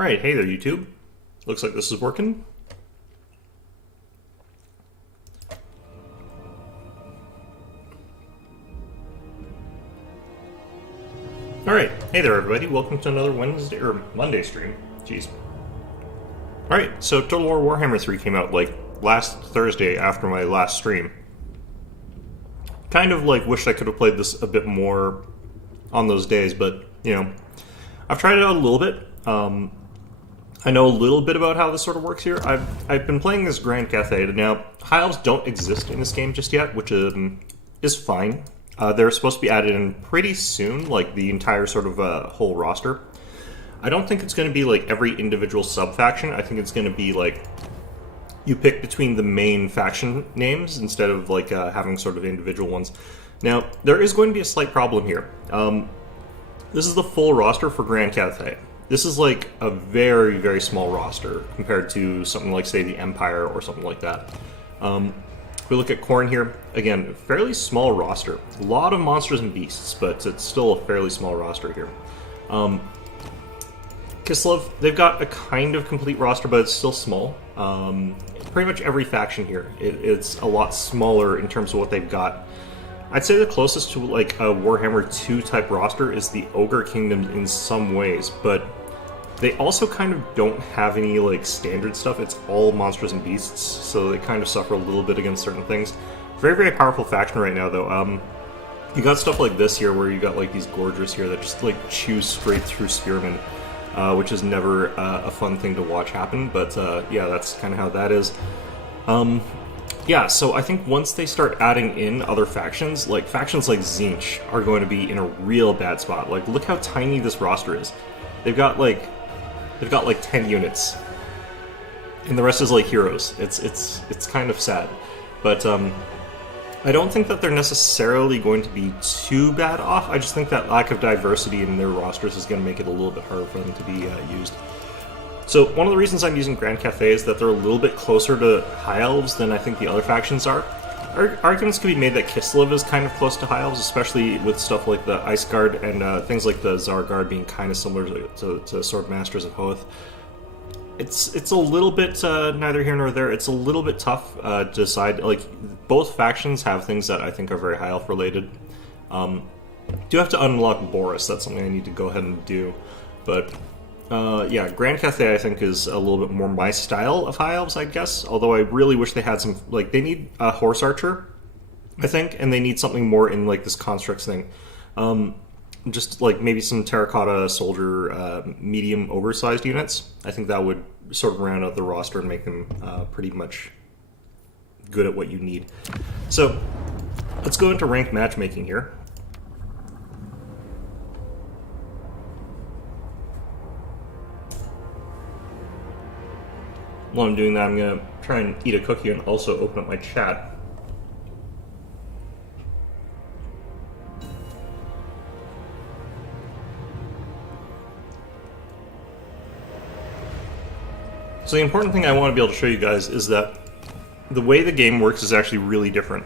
Alright, hey there YouTube. Looks like this is working. Alright, hey there everybody, welcome to another Wednesday, or Monday stream. Jeez. Alright, so Total War Warhammer 3 came out like last Thursday after my last stream. Kind of like wished I could have played this a bit more on those days, but you know, I've tried it out a little bit. I know a little bit about how this sort of works here. I've been playing this Grand Cathay. Now, High Elves don't exist in this game just yet, which is fine. They're supposed to be added in pretty soon, like the entire sort of whole roster. I don't think it's going to be like every individual sub-faction. I think it's going to be like you pick between the main faction names instead of like having sort of individual ones. Now, there is going to be a slight problem here. This is the full roster for Grand Cathay. This is like a very, very small roster compared to something like, say, the Empire or something like that. If we look at Khorne here, again, fairly small roster. A lot of monsters and beasts, but it's still a fairly small roster here. Kislev, they've got a kind of complete roster, but it's still small. Pretty much every faction here, it's a lot smaller in terms of what they've got. I'd say the closest to like a Warhammer 2 type roster is the Ogre Kingdoms in some ways, but they also kind of don't have any like standard stuff. It's all monsters and beasts, so they kind of suffer a little bit against certain things. Very, very powerful faction right now, though. You got stuff like this here, where you got like these Gorgers here that just like chew straight through Spearmen, which is never a fun thing to watch happen. But yeah, that's kind of how that is. Yeah, so I think once they start adding in other factions like Tzeentch are going to be in a real bad spot. Like, look how tiny this roster is. They've got like 10 units, and the rest is like heroes. It's kind of sad, but I don't think that they're necessarily going to be too bad off. I just think that lack of diversity in their rosters is going to make it a little bit harder for them to be used. So one of the reasons I'm using Grand Cathay is that they're a little bit closer to High Elves than I think the other factions are. Arguments can be made that Kislev is kind of close to High Elves, especially with stuff like the Ice Guard and things like the Tsar Guard being kind of similar to Sword Masters of Hoth. It's a little bit neither here nor there. It's a little bit tough to decide. Like, both factions have things that I think are very High Elf related. Do have to unlock Boris. That's something I need to go ahead and do. But yeah, Grand Cathay I think is a little bit more my style of High Elves, I guess. Although I really wish they had some, like, they need a Horse Archer, I think, and they need something more in like this Constructs thing. Just like maybe some Terracotta Soldier medium oversized units. I think that would sort of round out the roster and make them pretty much good at what you need. So let's go into ranked matchmaking here. While I'm doing that, I'm going to try and eat a cookie and also open up my chat. So the important thing I want to be able to show you guys is that the way the game works is actually really different.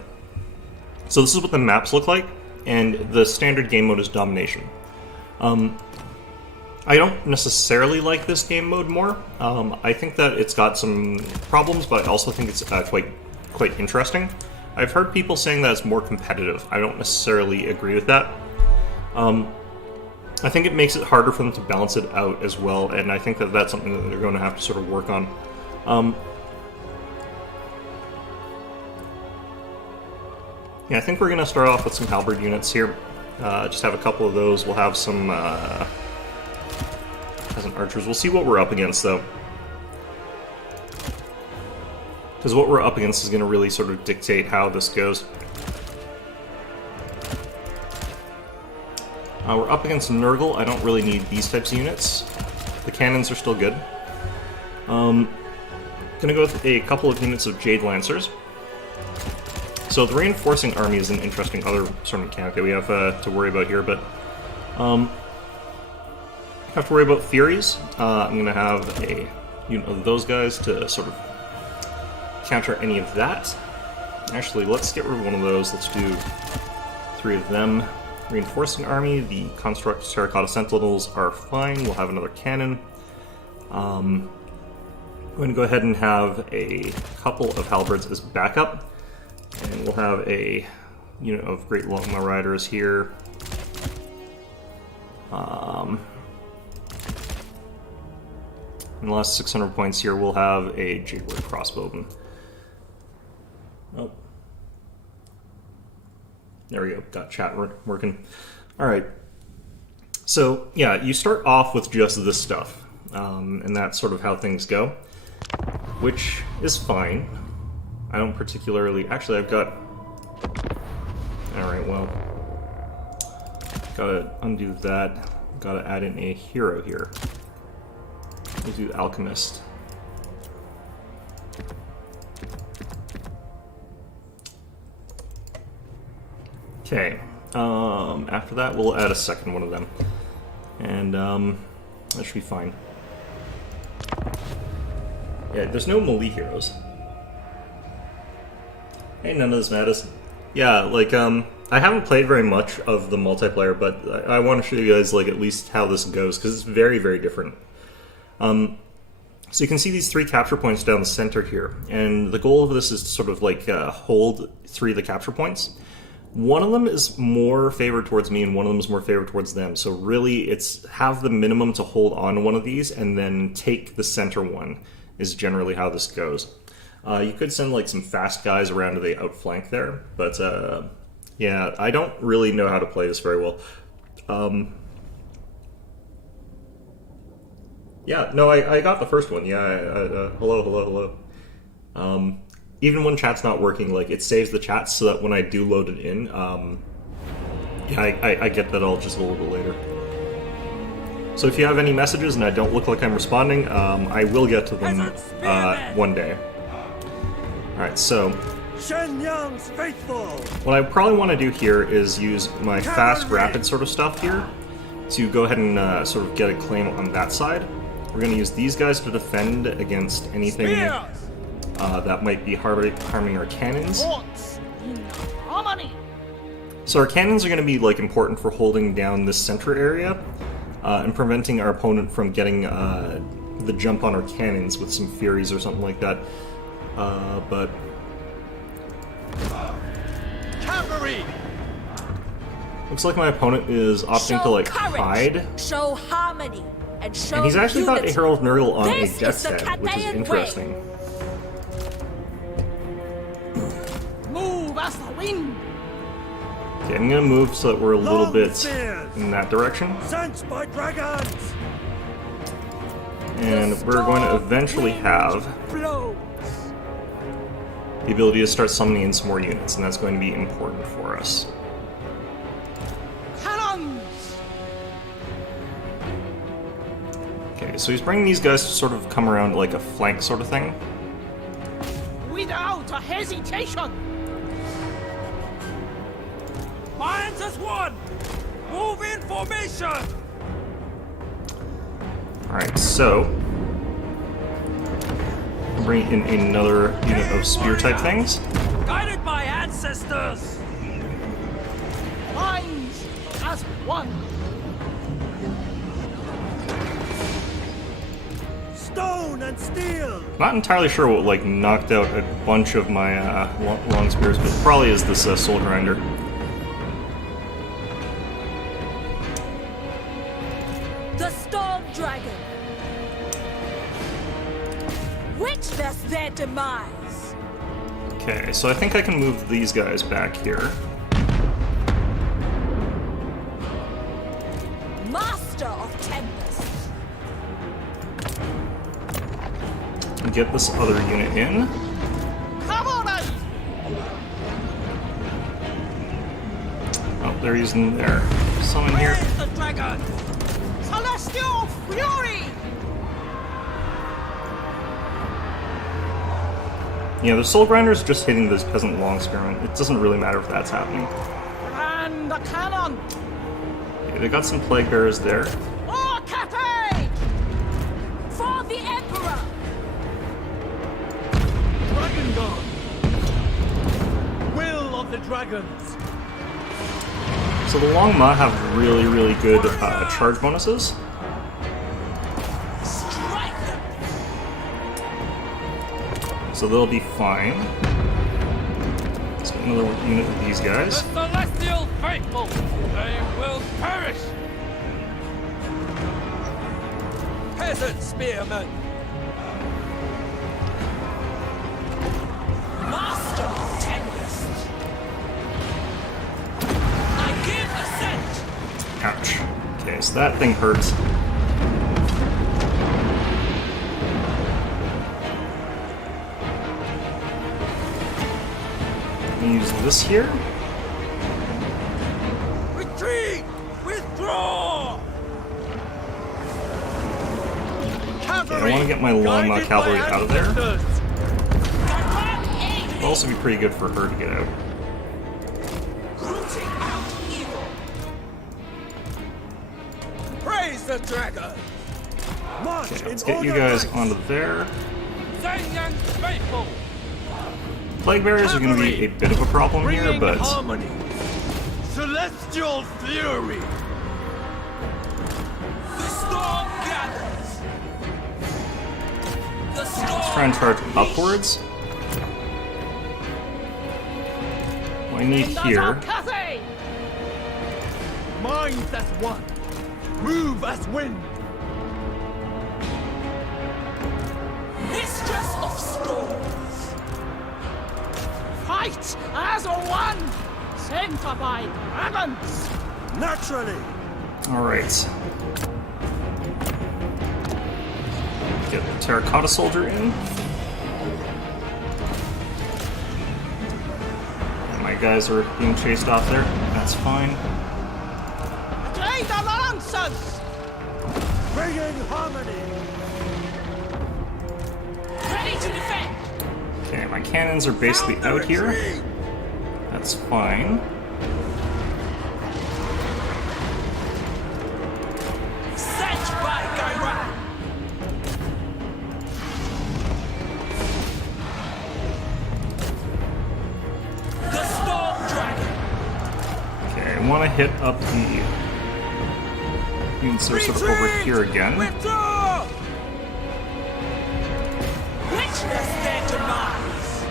So this is what the maps look like, and the standard game mode is Domination. I don't necessarily like this game mode more. I think that it's got some problems, but I also think it's quite interesting. I've heard people saying that it's more competitive. I don't necessarily agree with that. I think it makes it harder for them to balance it out as well, and I think that that's something that they're going to have to sort of work on. Yeah, I think we're going to start off with some Halberd units here. Just have a couple of those. We'll have some peasant archers. We'll see what we're up against, though. Because what we're up against is going to really sort of dictate how this goes. We're up against Nurgle. I don't really need these types of units. The cannons are still good. Gonna go with a couple of units of Jade Lancers. So the reinforcing army is an interesting other sort of mechanic that we have to worry about here, but have to worry about Furies. I'm gonna have a unit of those guys to sort of counter any of that. Actually, let's get rid of one of those. Let's do 3 of them. Reinforcing army, the Construct Terracotta Sentinels are fine. We'll have another cannon. I'm going to go ahead and have a couple of halberds as backup, and we'll have a unit of Great Longma Riders here. In the last 600 points here, we'll have a Jadeward Crossbowman. Oh. There we go, got chat working. Alright. So, yeah, you start off with just this stuff, and that's sort of how things go, which is fine. I don't particularly... Actually, I've got... Alright, well... Gotta undo that. Gotta add in a hero here. We'll do Alchemist. Okay. After that, we'll add a second one of them. And, that should be fine. Yeah, there's no melee heroes. Hey, none of this matters. Yeah, like, I haven't played very much of the multiplayer, but I want to show you guys, like, at least how this goes, because it's very, very different. So you can see these 3 capture points down the center here, and the goal of this is to sort of, like, hold 3 of the capture points. One of them is more favored towards me, and one of them is more favored towards them. So really, it's have the minimum to hold on to one of these, and then take the center one, is generally how this goes. You could send, like, some fast guys around to the outflank there, but, yeah, I don't really know how to play this very well. Yeah, no, I got the first one, yeah, hello. Even when chat's not working, like, it saves the chat so that when I do load it in, yeah, I get that all just a little bit later. So if you have any messages and I don't look like I'm responding, I will get to them one day. Alright, so what I probably want to do here is use my fast, rapid sort of stuff here to go ahead and sort of get a claim on that side. We're going to use these guys to defend against anything that might be harming our cannons. So our cannons are going to be, like, important for holding down this center area and preventing our opponent from getting the jump on our cannons with some Furies or something like that. But cavalry. Looks like my opponent is opting to, like, hide. Show harmony. And he's actually got a Herald of Nurgle on a Death's Head, which is interesting. Move as the wind. Okay, I'm gonna move so that we're a little bit in that direction. Sent by dragons. And we're going to eventually have the ability to start summoning in some more units, and that's going to be important for us. Okay, so he's bringing these guys to sort of come around like a flank sort of thing. Without a hesitation! Minds as one! Move in formation! Alright, so bring in another unit of spear type things. Guided by ancestors! Minds as one! Stone and steel! Not entirely sure what, like, knocked out a bunch of my long spears, but it probably is this soul grinder. The Storm Dragon! Witness their demise! Okay, so I think I can move these guys back here. Master of Tempest! And get this other unit in. Come on, out! Oh, they're using their summon here. Where's the dragon? Celestial Fury! Yeah, the Soul Grinder's just hitting this Peasant Long Spearman. It doesn't really matter if that's happening. And the cannon! Okay, they got some Plague Bearers there. Or Cathay! For the Emperor! Dragon God! Will of the dragons! So the Long Ma have really, really good charge bonuses. Strike so they'll be fine. Let's get another unit of these The guys. celestial faithful, they will perish! Peasant spearmen! Master Tempest. I give assent. Ouch. Okay, so that thing hurts. Use this here. Retreat! Withdraw! Okay, I want to get my long cavalry out of there. It'll also be pretty good for her to get out. Rooting out evil. Praise the dragon! March Okay, let's get you guys onto there. Zhang faithful! Plague Bearers are going to be a bit of a problem here, Bringing but harmony! Celestial fury! The storm gathers! The storm! let's try and charge upwards. What I need here, Cathay. Minds as one! Move as wind! Mistress of storms. Fight as one. Sent by dragons. Naturally! alright. Get the Terracotta Soldier in. And my guys are being chased off there. That's fine. Trade alliances. Bringing harmony! Ready to defend. Okay, my cannons are basically Down the out here. retreat! That's fine. Sent by Gyra. The storm dragon. Okay, I want to hit up the units that are sort of over here again. Withdraw! Witness their demise.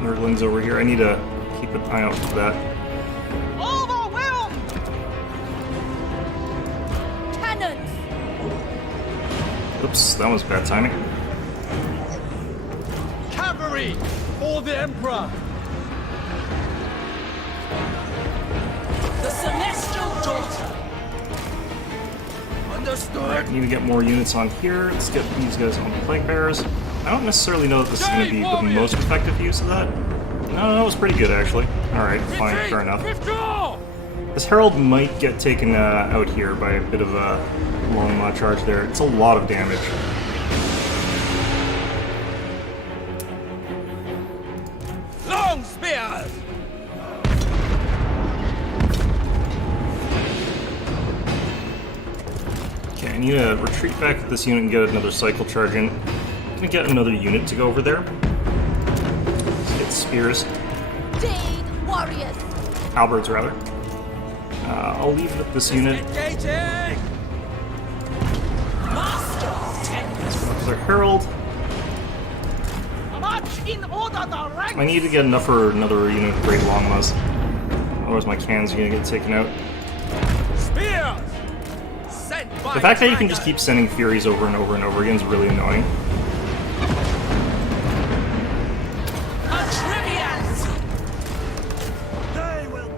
Nurglings over here. I need to keep an eye out for that. Overwhelmed. Cannons. Oops, that was bad timing. Cavalry! For the Emperor! The celestial daughter. Understood! Need to get more units on here. Let's get these guys on the Plague Bearers. I don't necessarily know that this is going to be the most effective use of that. No, that was pretty good actually. Alright, fine, Retreat! fair enough. Withdraw! This Herald might get taken out here by a bit of a long charge there. It's a lot of damage. Long spears! Okay, I need to retreat back with this unit and get another cycle charge in. I'm gonna get another unit to go over there. Let's get spears. Jade warriors. Halberds, rather. I'll leave it at this unit. Engaging! Master Tempest. Another Herald. March in order the ranks. I need to get enough for another unit of Great Longmas. Otherwise my cannons are gonna get taken out. Spears! Sent by The fact that you can dragon. just keep sending Furies over and over and over again is really annoying. A triviality. They will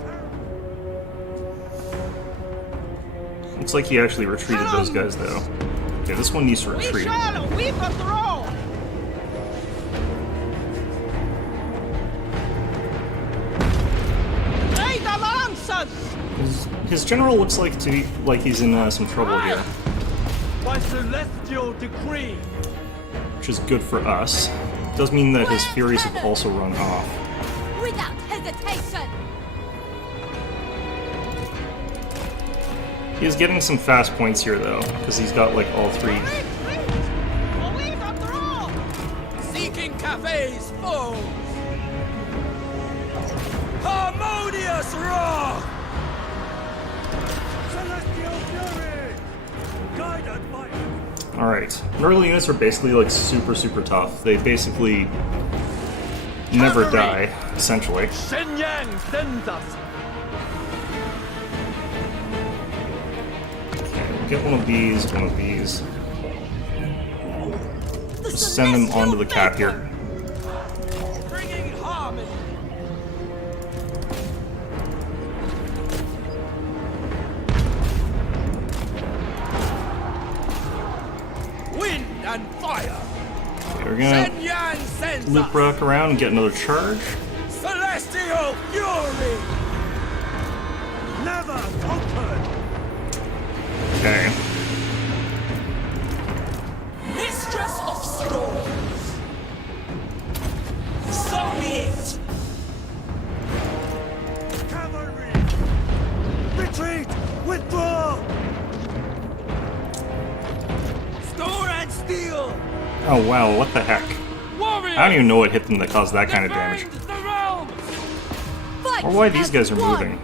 Looks like he actually retreated those guys though. Okay, this one needs to We retreat. shall withdraw. Trade alliances. His general looks like he's in some trouble here, by celestial decree. which is good for us. Does mean that his Furies have also run off. Without hesitation. He is getting some fast points here though, because he's got like all three. Seeking cafes foes. Harmonious roar. Celestial fury. Guided by. Alright. Nurgle units are basically like super tough. They basically never die, essentially. Shenyang sends us. Get one of these, one of these. Just send them onto the cap here. Bringing harmony. Wind and fire. Okay, we're gonna Shenyang sends loop us. rock around and get another charge. Celestial fury. Never conquered. Okay. Mistress of storms. So be it. Cavalry. Retreat. Withdraw. Stone and steel. Oh wow, what the heck? Warrior. I don't even know what hit them that caused that kind of damage. The realm. Fight Or why these as guys are one. moving.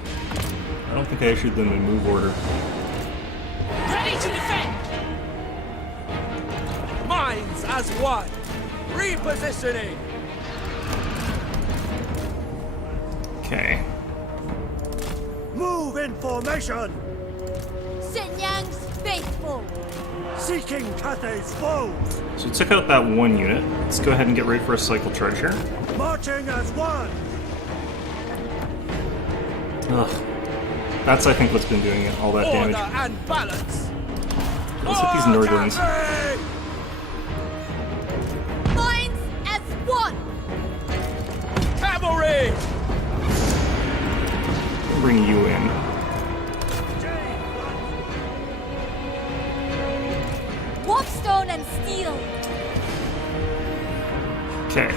I don't think I issued them in move order. Ready to defend. Minds as one. Repositioning. Okay. Move in formation. Shenyang's faithful. Seeking Cathay's foes. So we took out that one unit. Let's go ahead and get ready for a cycle charge here. Marching as one. Ugh. That's, I think, what's been doing all that Order damage. and balance. Let's hit these Nurglings. Cavalry. Minds as one. Cavalry. Bring you in. Warpstone and steel. Okay.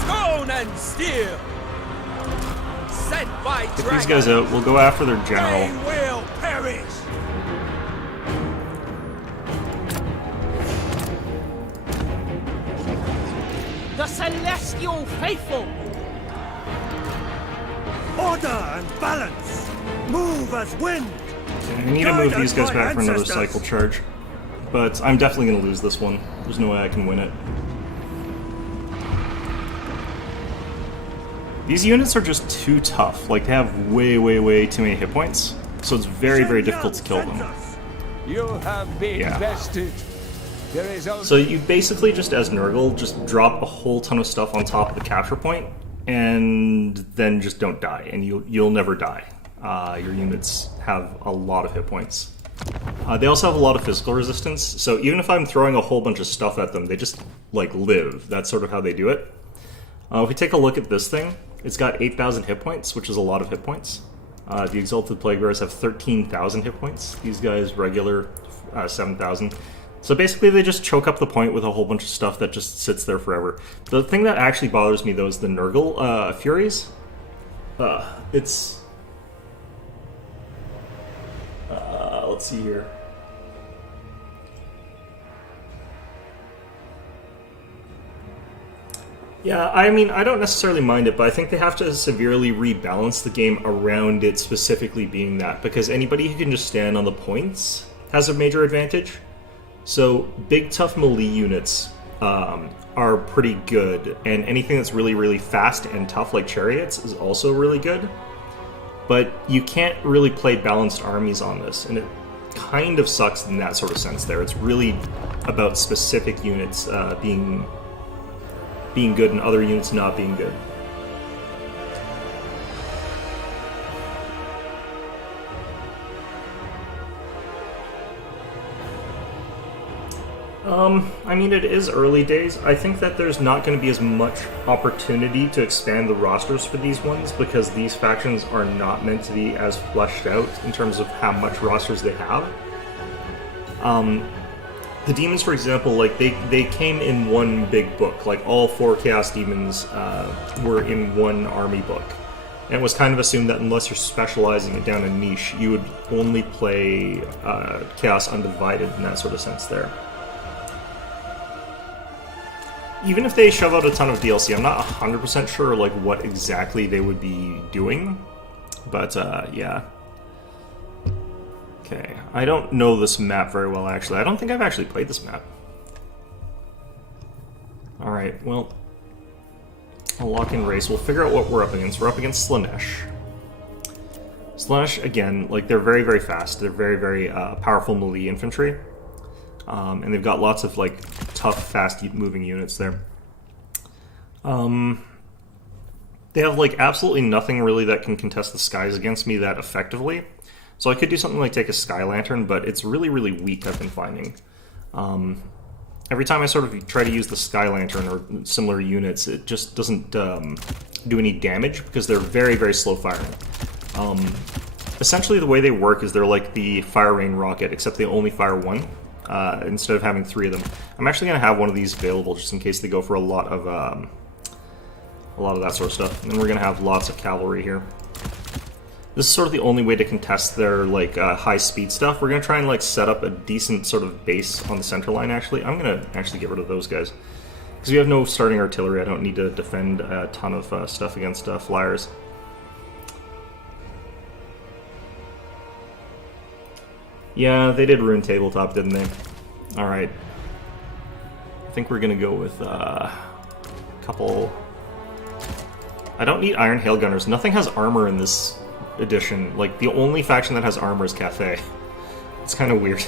Stone and steel. Sent by Get dragon. these guys out. We'll go after their general. They will perish. The celestial faithful. Order and balance. Move as wind. I need to move these guys back for another cycle charge. But I'm definitely going to lose this one. There's no way I can win it. These units are just too tough. Like, they have way too many hit points. So it's very difficult to kill them. You have been Yeah. bested. There is only So you basically just, as Nurgle, just drop a whole ton of stuff on top of the capture point, and then just don't die, and you'll never die. Your units have a lot of hit points. They also have a lot of physical resistance, so even if I'm throwing a whole bunch of stuff at them, they just, like, live. That's sort of how they do it. If we take a look at this thing, it's got 8,000 hit points, which is a lot of hit points. The Exalted Plague Bearers have 13,000 hit points. These guys, regular, 7,000. So basically they just choke up the point with a whole bunch of stuff that just sits there forever. The thing that actually bothers me, though, is the Nurgle Furies. Let's see here. Yeah, I mean, I don't necessarily mind it, but I think they have to severely rebalance the game around it specifically being that, because anybody who can just stand on the points has a major advantage. So big, tough melee units are pretty good, and anything that's really fast and tough, like chariots, is also really good. But you can't really play balanced armies on this, and it kind of sucks in that sort of sense there. It's really about specific units being good and other units not being good. I mean, it is early days. I think that there's not going to be as much opportunity to expand the rosters for these ones, because these factions are not meant to be as fleshed out in terms of how much rosters they have. The demons, for example, like they came in one big book. Like all 4 Chaos Demons were in one army book. And it was kind of assumed that unless you're specializing it down a niche, you would only play Chaos Undivided in that sort of sense there. Even if they shove out a ton of DLC, I'm not 100% sure like what exactly they would be doing. But yeah. Okay. I don't know this map very well, actually. I don't think I've actually played this map. Alright, well... a lock-in race. We'll figure out what we're up against. We're up against Slaanesh. Slaanesh, again, like, they're very, very fast. They're very, very powerful melee infantry. And they've got lots of, like, tough, fast-moving units there. They have, like, absolutely nothing really that can contest the skies against me that effectively. So I could do something like take a Sky Lantern, but it's really, really weak, I've been finding. Every time I sort of try to use the Sky Lantern or similar units, it just doesn't do any damage because they're very, very slow firing. Essentially, the way they work is they're like the Fire Rain rocket, except they only fire one instead of having 3 of them. I'm actually going to have one of these available just in case they go for a lot of that sort of stuff. And then we're going to have lots of cavalry here. This is sort of the only way to contest their, like, high-speed stuff. We're going to try and, like, set up a decent sort of base on the center line, actually. I'm going to actually get rid of those guys. Because we have no starting artillery, I don't need to defend a ton of stuff against flyers. Yeah, they did ruin tabletop, didn't they? Alright. I think we're going to go with a couple... I don't need Iron Hail Gunners. Nothing has armor in this edition. Like, the only faction that has armor is Cathay. It's kind of weird.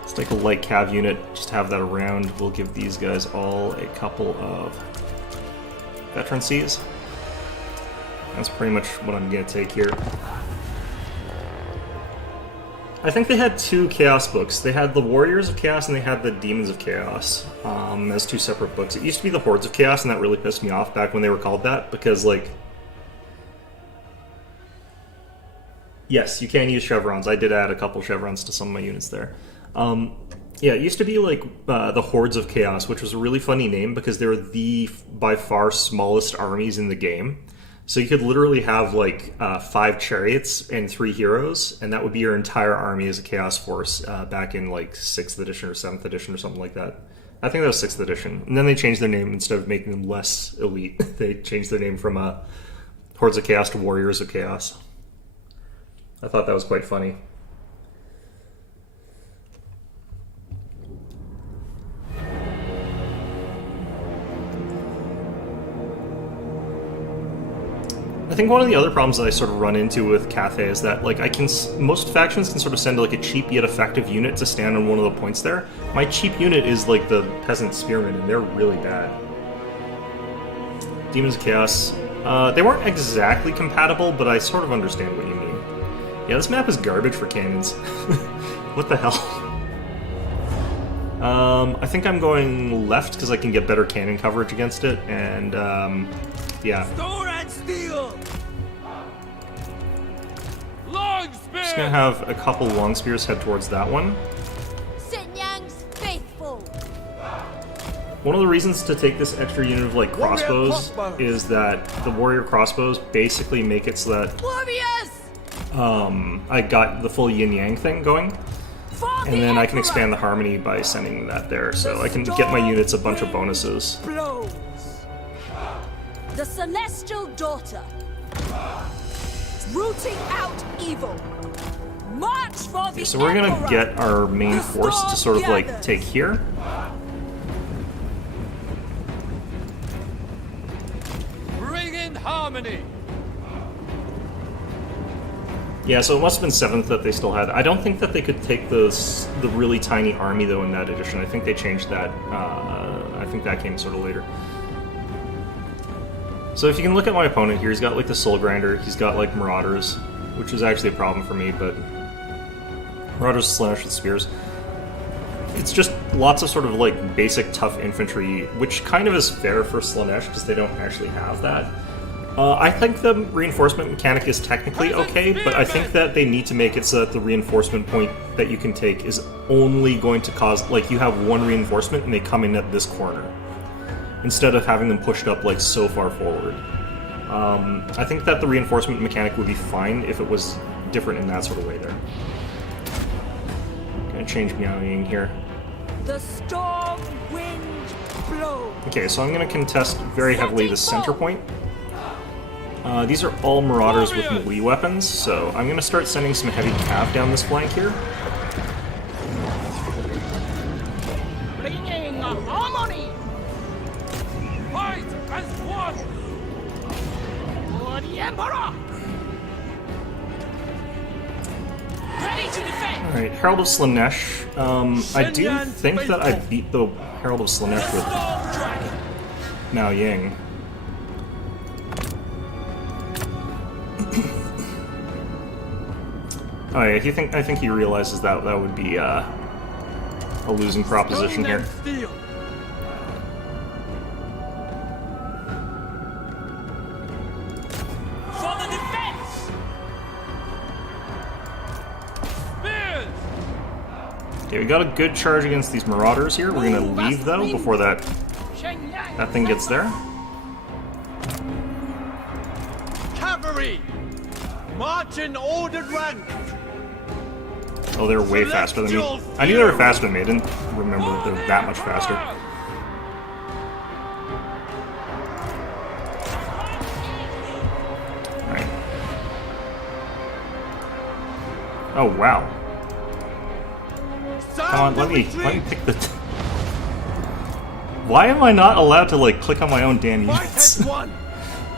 Let's take a light cav unit, just have that around. We'll give these guys all a couple of veterancies. That's pretty much what I'm going to take here. I think they had 2 Chaos books. They had the Warriors of Chaos and they had the Demons of Chaos as 2 separate books. It used to be the Hordes of Chaos, and that really pissed me off back when they were called that, because, like... Yes, you can use chevrons. I did add a couple chevrons to some of my units there. Yeah, it used to be like the Hordes of Chaos, which was a really funny name because they were the, by far, smallest armies in the game. So you could literally have, like, 5 chariots and 3 heroes, and that would be your entire army as a Chaos Force back in, like, 6th edition or 7th edition or something like that. I think that was 6th edition. And then they changed their name. Instead of making them less elite, they changed their name from Hordes of Chaos to Warriors of Chaos. I thought that was quite funny. I think one of the other problems that I sort of run into with Cathay is that, like, most factions can sort of send, like, a cheap yet effective unit to stand on one of the points there. My cheap unit is, like, the Peasant Spearmen, and they're really bad. Demons of Chaos. They weren't exactly compatible, but I sort of understand what you mean. Yeah, this map is garbage for cannons. What the hell? I think I'm going left because I can get better cannon coverage against it, and, yeah. Sword and steel! Long spear! Just gonna have a couple long spears head towards that one. Sinyang's faithful. One of the reasons to take this extra unit of, like, crossbows is that the warrior crossbows basically make it so that Warriors! I got the full yin-yang thing going, and then I can expand the harmony by sending that there, so I can get my units a bunch of bonuses. Blows. The Celestial Daughter. Rooting out evil. March for the So we're gonna Emperor. get our main force to sort of, like, take here. Bring in harmony! Yeah, so it must have been 7th that they still had. I don't think that they could take the really tiny army, though, in that edition. I think they changed that. I think that came sort of later. So if you can look at my opponent here, he's got, like, the Soul Grinder. He's got, like, Marauders, which is actually a problem for me, but... Marauders slash with spears. It's just lots of sort of, like, basic tough infantry, which kind of is fair for Slaanesh, because they don't actually have that. I think the reinforcement mechanic is technically okay, but I think that they need to make it so that the reinforcement point that you can take is only going to cause, like, you have one reinforcement and they come in at this corner, instead of having them pushed up, like, so far forward. I think that the reinforcement mechanic would be fine if it was different in that sort of way there. Gonna change Meowing here. The storm wind blows. Okay, so I'm gonna contest very heavily the center point. These are all Marauders with melee weapons, so I'm going to start sending some heavy cav down this flank here. Bringing harmony. Fight as one. For the Emperor. Ready to defend! Alright, Herald of Slanesh. I do think that I beat the Herald of Slanesh with Mao Ying. Oh yeah, I think he realizes that that would be a losing proposition here. For the defense! Okay, we got a good charge against these Marauders here. We're gonna leave though before that thing gets there. Cavalry, march in ordered rank. Oh, they're way faster than me. I knew they were faster than me. I didn't remember that they were that much faster. Alright. Oh, wow. Come on, let me pick the... Why am I not allowed to, like, click on my own damn units?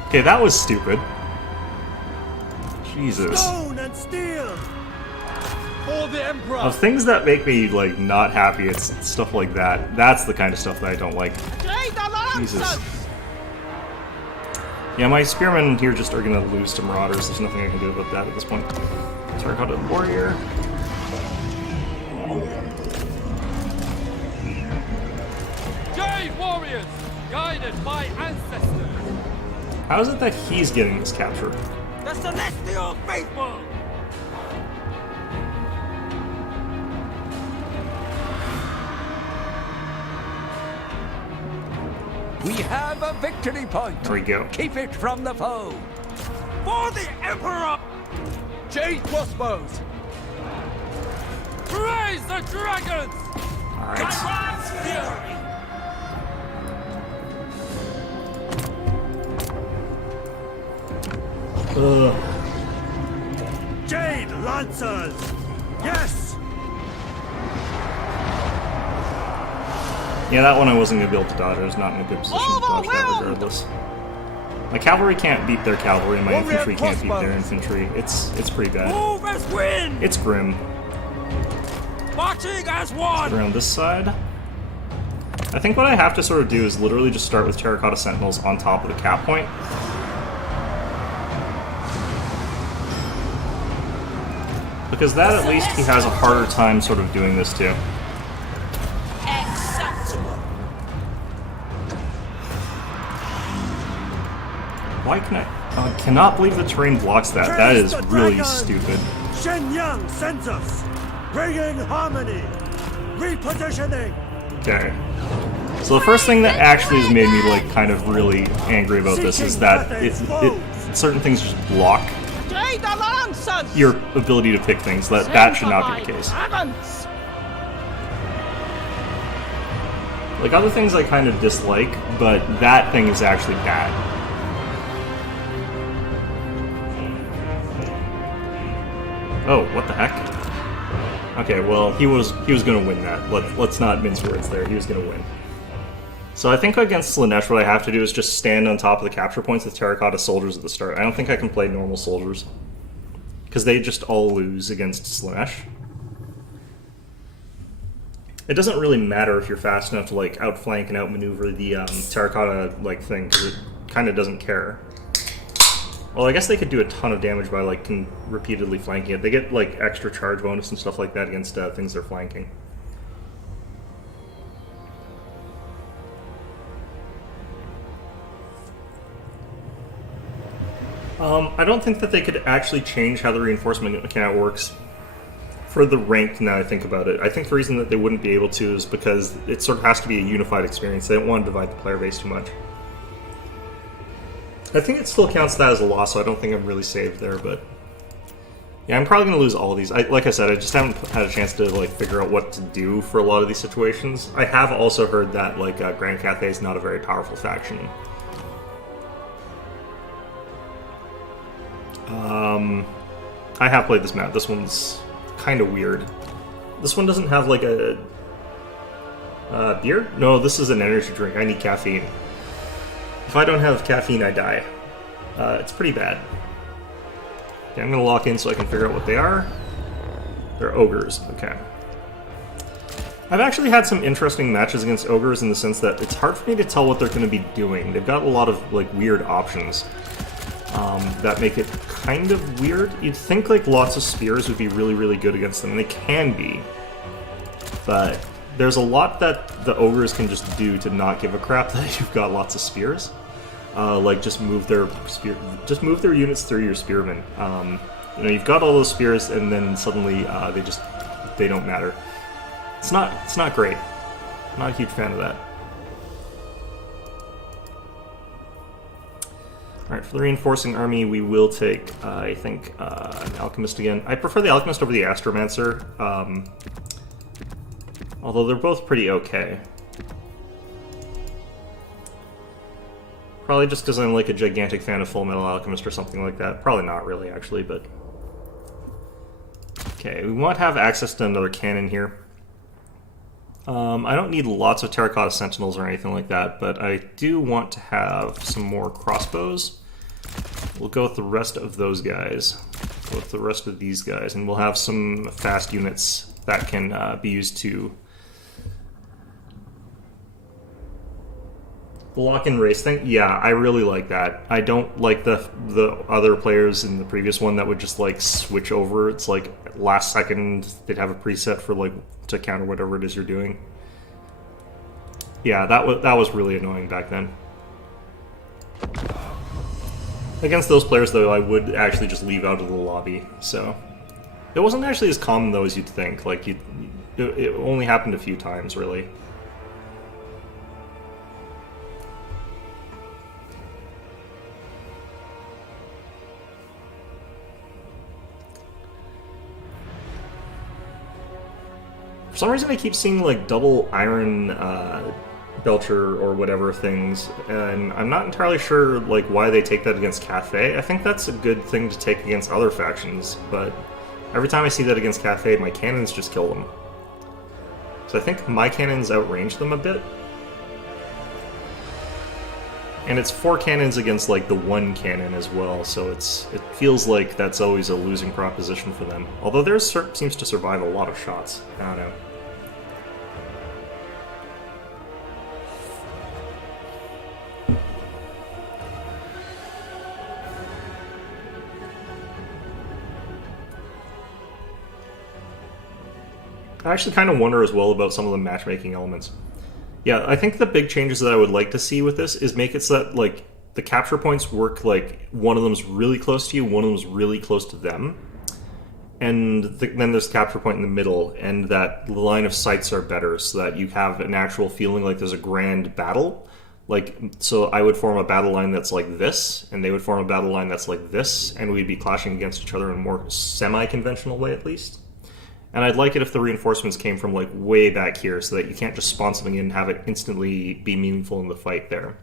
Okay, that was stupid. Jesus. Stone and steel. For the Emperor. Of things that make me, like, not happy, it's stuff like that. That's the kind of stuff that I don't like. Jesus. Yeah, my spearmen here just are gonna lose to Marauders. There's nothing I can do about that at this point. Terracotta Warrior. Jade Warriors, guided by ancestors. How is it that he's getting this capture? The Celestial Faithful. We have a victory point. There we go. Keep it from the foe. For the Emperor. Jade crossbows. Praise the dragons. Alright. God's fury. Jade Lancers! Yes! Yeah, that one I wasn't going to be able to dodge. I was not in a good position to dodge that regardless. My cavalry can't beat their cavalry, and my infantry can't beat their infantry. It's pretty bad. Move as wind! It's grim. Marching as one! Around this side. I think what I have to sort of do is literally just start with Terracotta Sentinels on top of the cap point. Because that, at least, he has a harder time sort of doing this too. Acceptable. Why can I cannot believe the terrain blocks that. That is really stupid. Shenyang sends us, bringing harmony, repositioning. Okay. So the first thing that actually has made me, like, kind of really angry about this is that certain things just block your ability to pick things. That should not be the case. Like, other things I kind of dislike, but that thing is actually bad. Oh, what the heck? Okay, well, he was gonna win that. Let's not mince words there. He was gonna win. So I think against Slanesh, what I have to do is just stand on top of the capture points with Terracotta soldiers at the start. I don't think I can play normal soldiers, because they just all lose against Slanesh. It doesn't really matter if you're fast enough to, like, outflank and outmaneuver the Terracotta, like, thing, because it kind of doesn't care. Well, I guess they could do a ton of damage by, like, repeatedly flanking it. They get, like, extra charge bonus and stuff like that against things they're flanking. I don't think that they could actually change how the reinforcement mechanic works for the ranked, now I think about it. I think the reason that they wouldn't be able to is because it sort of has to be a unified experience. They don't want to divide the player base too much. I think it still counts that as a loss, so I don't think I'm really saved there, but... Yeah, I'm probably going to lose all of these. Like I said, I just haven't had a chance to, like, figure out what to do for a lot of these situations. I have also heard that, like, Grand Cathay is not a very powerful faction. I have played this map. This one's kind of weird. This one doesn't have like a beer? No, this is an energy drink. I need caffeine. If I don't have caffeine, I die. It's pretty bad. Okay, I'm gonna lock in so I can figure out what they are. They're ogres. Okay. I've actually had some interesting matches against ogres in the sense that it's hard for me to tell what they're going to be doing. They've got a lot of like weird options that make it kind of weird. You'd think like lots of spears would be really, really good against them, and they can be. But there's a lot that the ogres can just do to not give a crap that you've got lots of spears. Like just move their units through your spearmen. You know, you've got all those spears, and then suddenly they don't matter. It's not great. I'm not a huge fan of that. Alright, for the reinforcing army, we will take, I think, an Alchemist again. I prefer the Alchemist over the Astromancer, although they're both pretty okay. Probably just because I'm like a gigantic fan of Full Metal Alchemist or something like that. Probably not really, actually, but... Okay, we want to have access to another cannon here. I don't need lots of Terracotta Sentinels or anything like that, but I do want to have some more crossbows. We'll go with the rest of those guys. Go with the rest of these guys, and we'll have some fast units that can be used to... The lock-in race thing? Yeah, I really like that. I don't like the other players in the previous one that would just, like, switch over. It's like, last second, they'd have a preset for, like, to counter whatever it is you're doing. Yeah, that was really annoying back then. Against those players, though, I would actually just leave out of the lobby, so... It wasn't actually as common, though, as you'd think. Like, it only happened a few times, really. For some reason I keep seeing like double iron belcher or whatever things, and I'm not entirely sure like why they take that against Cathay. I think that's a good thing to take against other factions, but every time I see that against Cathay, my cannons just kill them. So I think my cannons outrange them a bit. And it's 4 cannons against like the 1 cannon as well, so it feels like that's always a losing proposition for them. Although theirs seems to survive a lot of shots. I don't know. I actually kind of wonder as well about some of the matchmaking elements. Yeah, I think the big changes that I would like to see with this is make it so that, like, the capture points work like one of them's really close to you, one of them's really close to them. And then there's the capture point in the middle, and that the line of sights are better so that you have an actual feeling like there's a grand battle. Like, so I would form a battle line that's like this, and they would form a battle line that's like this, and we'd be clashing against each other in a more semi-conventional way, at least. And I'd like it if the reinforcements came from, like, way back here, so that you can't just spawn something in and have it instantly be meaningful in the fight there.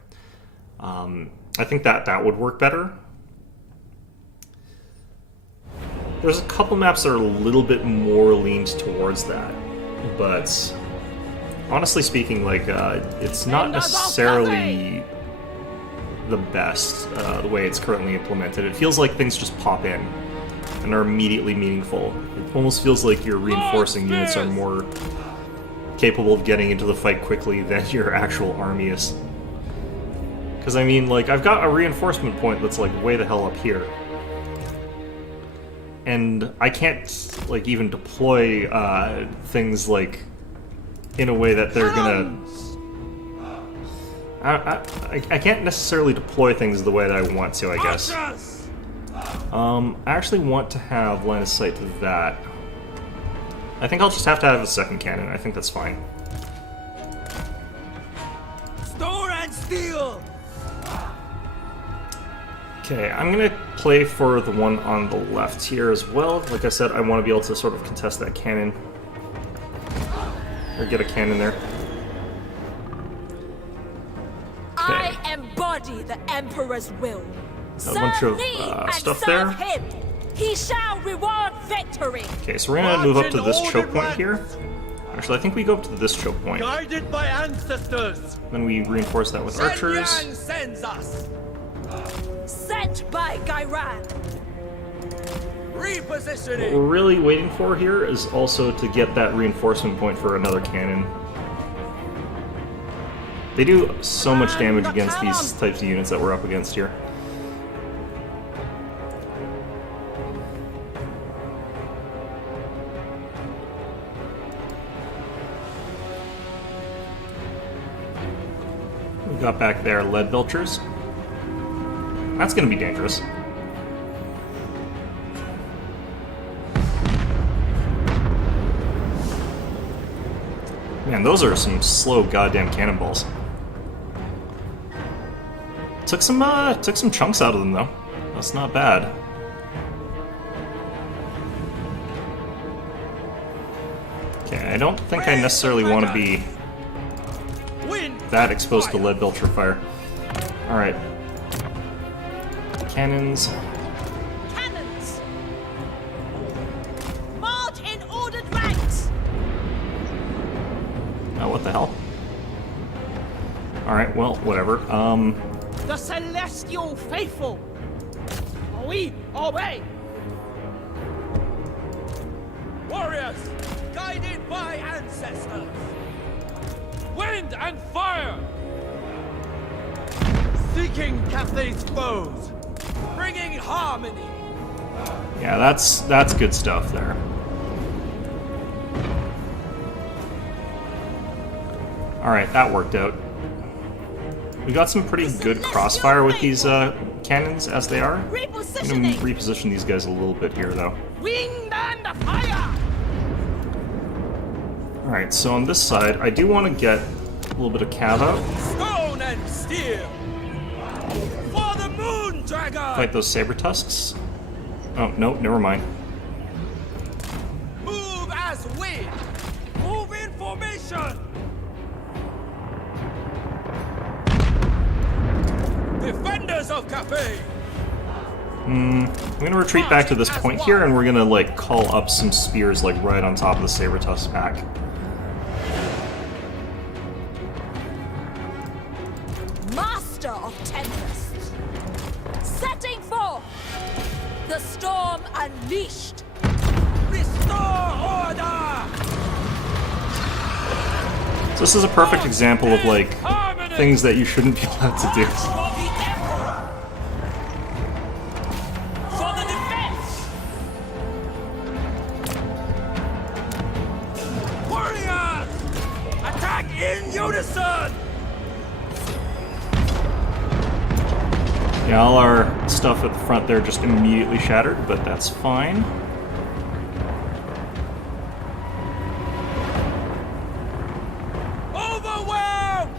I think that would work better. There's a couple maps that are a little bit more leaned towards that, but honestly speaking, like, it's not necessarily the best, the way it's currently implemented. It feels like things just pop in and are immediately meaningful. It almost feels like your reinforcing units are more capable of getting into the fight quickly than your actual army is. Because, I mean, like, I've got a reinforcement point that's, like, way the hell up here. And I can't, like, even deploy things, like, in a way that they're gonna... I can't necessarily deploy things the way that I want to, I guess. I actually want to have line of sight to that. I think I'll just have to have a second cannon. I think that's fine. Store and steel! Okay, I'm gonna play for the one on the left here as well. Like I said, I want to be able to sort of contest that cannon. Or get a cannon there. Okay. I embody the Emperor's will. a bunch Serve of me and stuff serve there. him. He shall reward victory. Okay, so we're gonna move up to this choke point here. Actually, I think we go up to this choke point. Guided by ancestors. Then we reinforce that with archers. Yang sends us. Sent by Gairan. What Repositioning. we're really waiting for here is also to get that reinforcement point for another cannon. They do so much damage against these types of units that we're up against here. We got back there lead belchers. That's going to be dangerous. Man, those are some slow goddamn cannonballs. Took some chunks out of them though. That's not bad. Okay, I don't think I necessarily want to be that exposed to lead belcher fire. All right, cannons. Cannons. March in ordered ranks. Oh, what the hell? All right, well, whatever. The celestial faithful. We obey. Warriors, guided by ancestors. Wind and fire. Seeking Cathay's foes. Bringing harmony. Yeah, that's good stuff there. All right, that worked out. We got some pretty good crossfire with these cannons as they are. I'm gonna Repositioning. reposition these guys a little bit here, though. Wind and fire. All right, so on this side, I do want to get a little bit of cav out. Stone and steel. For the moon dragon. Fight those saber tusks. Oh no, never mind. Move as wind. Move in formation. Defenders of Cafe. I'm gonna retreat back to this point here, and we're gonna like call up some spears like right on top of the saber tusk pack. Master of tempests. Setting forth. The storm unleashed. Restore order. So this is a perfect example of like Harmony. things that you shouldn't be allowed to do. For the Emperor. For the defense. Warriors, attack in unison. Yeah, all our stuff at the front there just immediately shattered, but that's fine. Overwhelm.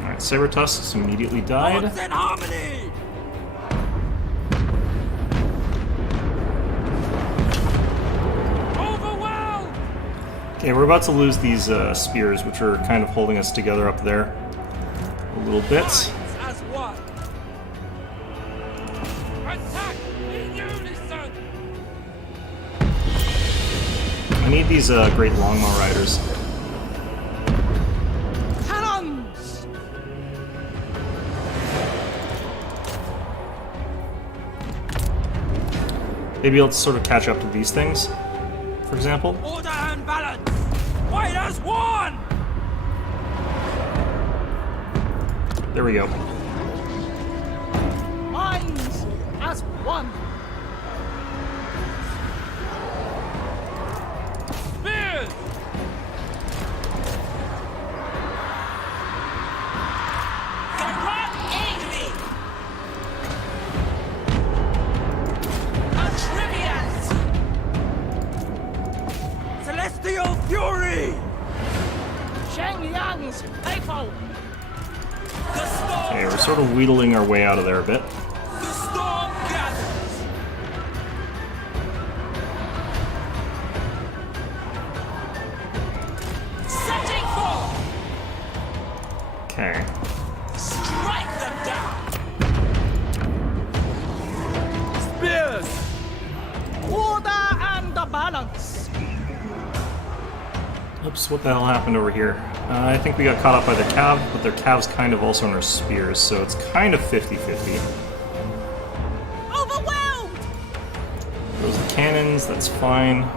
Alright, saber tusks immediately died. Hordes in harmony. Overwhelm. Okay, we're about to lose these spears, which are kind of holding us together up there a little bit. Minds as one. Attack in unison. I need these great longmaw riders. Cannons. Maybe I'll sort of catch up to these things, for example. Order and balance. Fight as one. There we go. Minds as one. Spears. Direct enemy. Amphibians. Celestial fury. Shengyang's faithful. The storm. Okay, we're sort of wheedling our way out of there a bit. The storm gathers. Setting forth. Okay. Oops, what the hell happened over here? I think we got caught up by their cav, but their cav's kind of also on our spears, so it's kind of 50-50. Overwhelmed! Those are cannons, that's fine.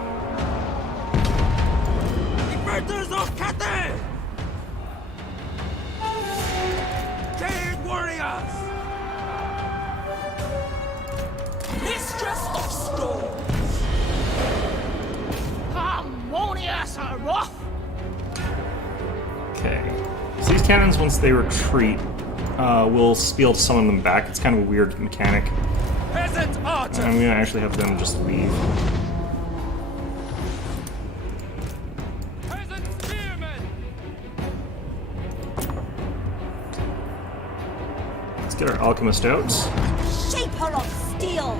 Defenders of Cathay! Jade warriors! Mistress of storms! Harmonious wrath! Okay. So these cannons, once they retreat, we'll be able to summon them back. It's kind of a weird mechanic. Peasant archers! I'm gonna actually have them just leave. Peasant spearmen! Let's get our alchemist out. Shaper of steel!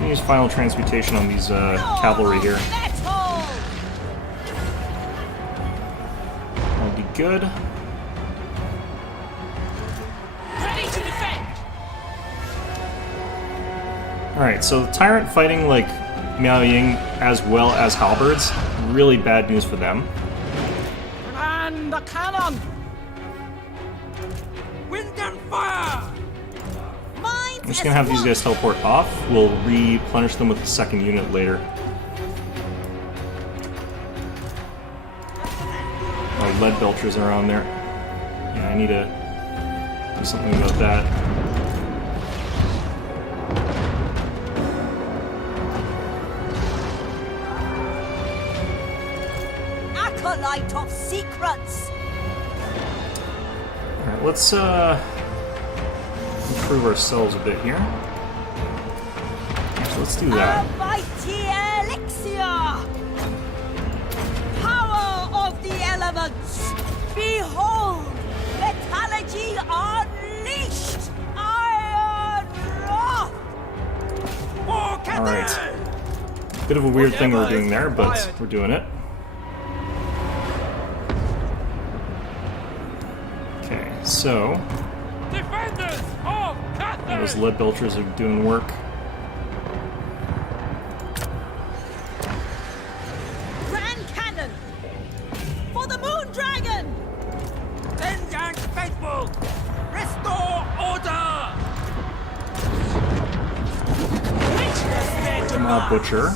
Use final transmutation on these cavalry here. Metal! That'll be good. Ready to defend! Alright, so the Tyrant fighting like Miao Ying as well as halberds, really bad news for them. And the cannon! Wind and fire! I'm just gonna have these guys teleport off. We'll replenish them with a second unit later. Oh, lead belchers are on there. Yeah, I need to do something about that. Acolyte of secrets! Alright, let's improve ourselves a bit here. Actually, let's do that. A mighty elixir! Power of the elements! Behold! Metallurgy unleashed! Iron wrath! For Cathay! Alright. Bit of a weird thing we're doing there, but we're doing it. Okay, so Defenders of Cathay! those lead belchers are doing work. Grand cannon! For the moon dragon! Zengang faithful! Restore order! Witness their Butcher.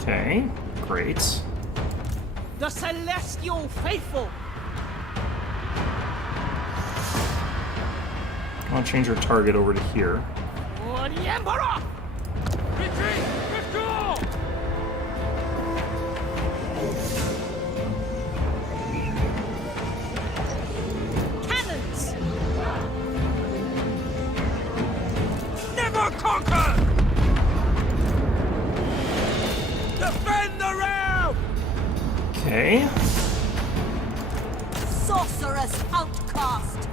Okay, great. The celestial faithful! I'll change our target over to here. For the emperor! Retreat! Withdraw! Cannons! Never conquer! Defend the realm! Okay. Sorcerous outcast!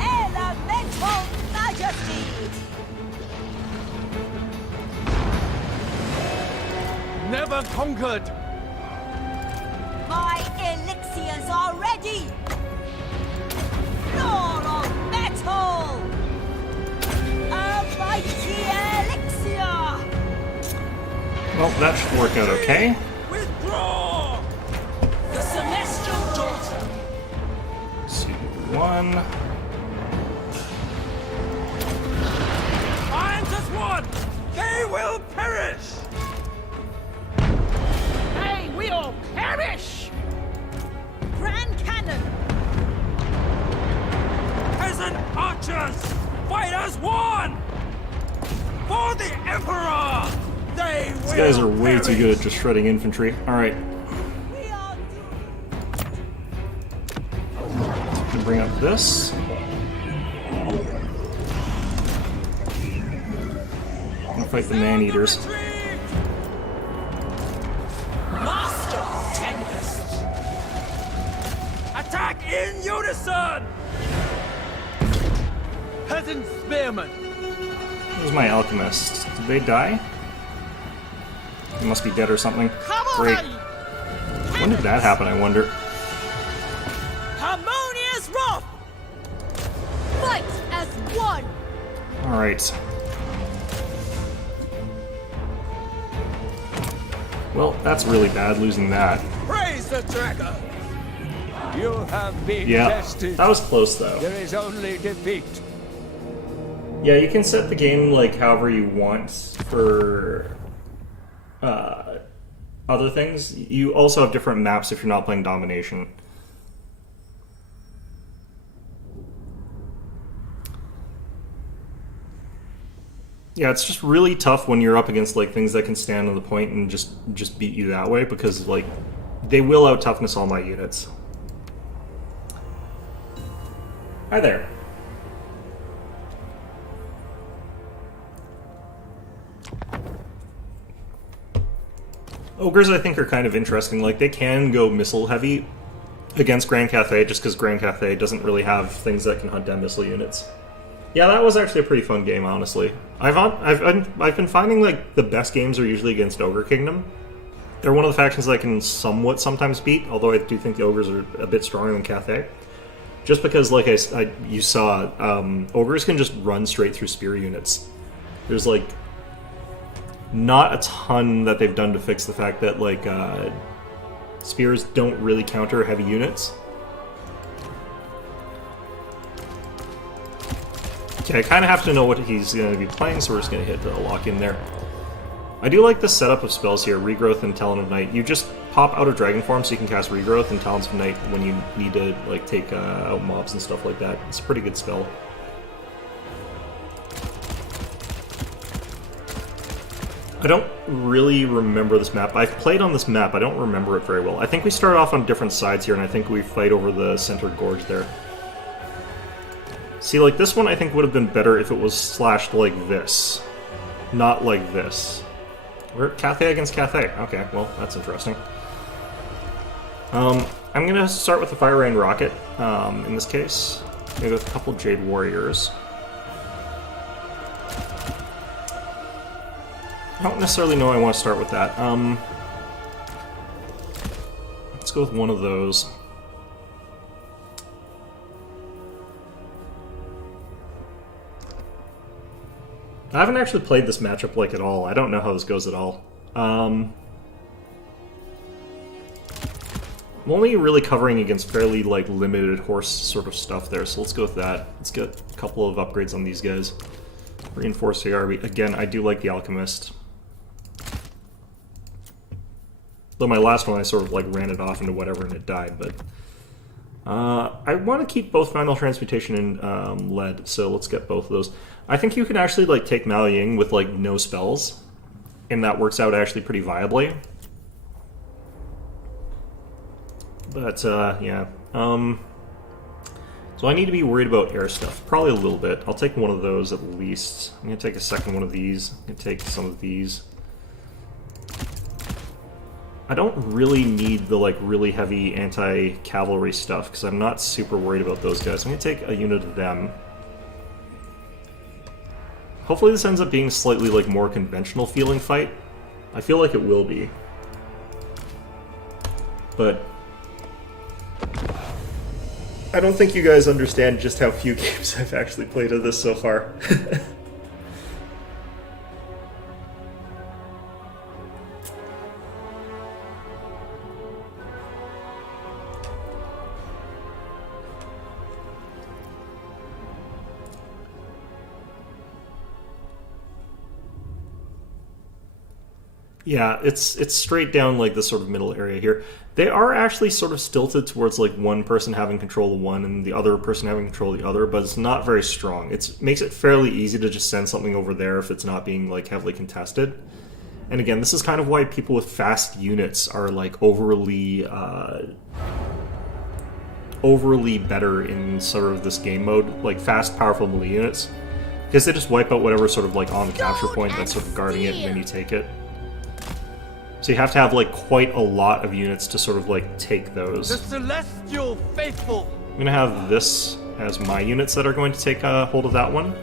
Elemental majesty! Never conquered! My elixirs are ready! Floor of metal! A mighty elixir! Well, that should work out okay. Withdraw! The celestial daughter! 2-1. Minds as one! They will perish! They will perish! Grand cannon! Peasant archers! Fight as one! For the Emperor! They will These guys are way perish. too good at just shredding infantry. Alright, We are can bring up this. Gonna fight the man-eaters. Retreat! master of tempest! Attack in unison! Peasant spearmen! Where's my alchemist? Did they die? They must be dead or something. Great. When did that happen, I wonder? Harmonious wrath! Fight as one! Alright. Well, that's really bad, losing that. Praise the dragon! You have been Yeah, tested. that was close, though. There is only defeat. Yeah, you can set the game, like, however you want for other things. You also have different maps if you're not playing Domination. Yeah, it's just really tough when you're up against, like, things that can stand on the point and just beat you that way, because, like, they will out-toughness all my units. Hi there. Ogres, I think, are kind of interesting. Like, they can go missile heavy against Grand Cathay, just because Grand Cathay doesn't really have things that can hunt down missile units. Yeah, that was actually a pretty fun game, honestly. I've been finding, like, the best games are usually against Ogre Kingdom. They're one of the factions that I can sometimes beat, although I do think the Ogres are a bit stronger than Cathay. Just because, like you saw, Ogres can just run straight through spear units. There's, like, not a ton that they've done to fix the fact that, like, spears don't really counter heavy units. Okay, I kind of have to know what he's going to be playing, so we're just going to hit the lock in there. I do like the setup of spells here, Regrowth and Talon of Night. You just pop out of Dragon form so you can cast Regrowth and Talons of Night when you need to, like, take out mobs and stuff like that. It's a pretty good spell. I don't really remember this map. I've played on this map, I don't remember it very well. I think we start off on different sides here, and I think we fight over the center gorge there. See, like, this one I think would have been better if it was slashed like this. Not like this. We're Cathay against Cathay. Okay, well, that's interesting. I'm gonna start with the Fire Rain Rocket, in this case. Maybe with a couple Jade Warriors. I don't necessarily know I want to start with that. Let's go with one of those. I haven't actually played this matchup, like, at all. I don't know how this goes at all. I'm only really covering against fairly, like, limited horse sort of stuff there, so let's go with that. Let's get a couple of upgrades on these guys. Reinforce the army. Again, I do like the Alchemist. Though my last one, I sort of, like, ran it off into whatever and it died, but... I want to keep both Final Transmutation and Lead, so let's get both of those. I think you can actually, like, take Mao Ying with, like, no spells, and that works out actually pretty viably. But, yeah. So I need to be worried about air stuff. Probably a little bit. I'll take one of those at least. I'm going to take a second one of these. I'm going to take some of these. I don't really need the, like, really heavy anti-cavalry stuff, because I'm not super worried about those guys. I'm going to take a unit of them. Hopefully this ends up being a slightly, like, more conventional feeling fight. I feel like it will be. But I don't think you guys understand just how few games I've actually played of this so far. Yeah, it's straight down, like, the sort of middle area here. They are actually sort of stilted towards, like, one person having control of one and the other person having control of the other, but it's not very strong. It makes it fairly easy to just send something over there if it's not being, like, heavily contested. And again, this is kind of why people with fast units are, like, overly better in sort of this game mode, like fast, powerful melee units, because they just wipe out whatever sort of, like, on the capture point that's sort of guarding it, and then you take it. So you have to have, like, quite a lot of units to sort of, like, take those. The Celestial Faithful! I'm going to have this as my units that are going to take hold of that one.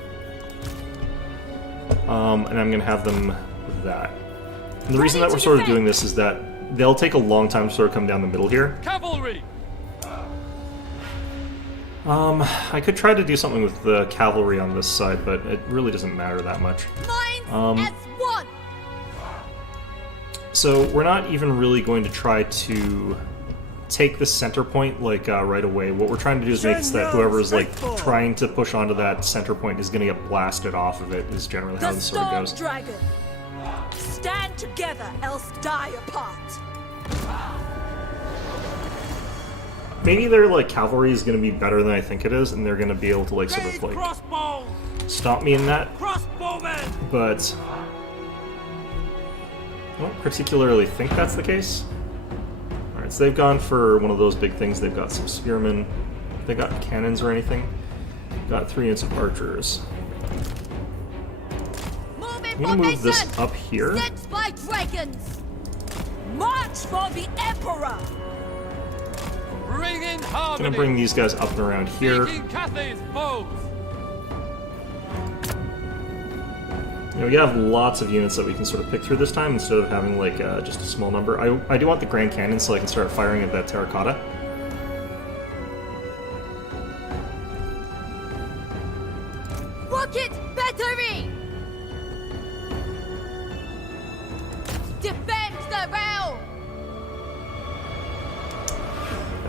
And I'm going to have them with that. And the reason that we're sort of doing this is that they'll take a long time to sort of come down the middle here. Cavalry! I could try to do something with the cavalry on this side, but it really doesn't matter that much. Minds as one! So we're not even really going to try to take the center point like right away. What we're trying to do is make so that whoever's like trying to push onto that center point is going to get blasted off of it. Is generally how The this sort of Storm goes. Dragon! Stand together, else die apart! Maybe their like cavalry is going to be better than I think it is, and they're going to be able to like sort of like Crossbow! stop me in that. Crossbowmen! But I don't particularly think that's the case. Alright, so they've gone for one of those big things. They've got some spearmen. They got cannons or anything. Got 3 units of archers. I'm gonna move this up here. Sent by dragons! March for the Emperor! Bring in I'm harmony! gonna bring these guys up and around here. Seeking Cathay's foes! You know, we have lots of units that we can sort of pick through this time instead of having like just a small number. I do want the Grand Cannon so I can start firing at that terracotta. Rocket battery! Defend the realm!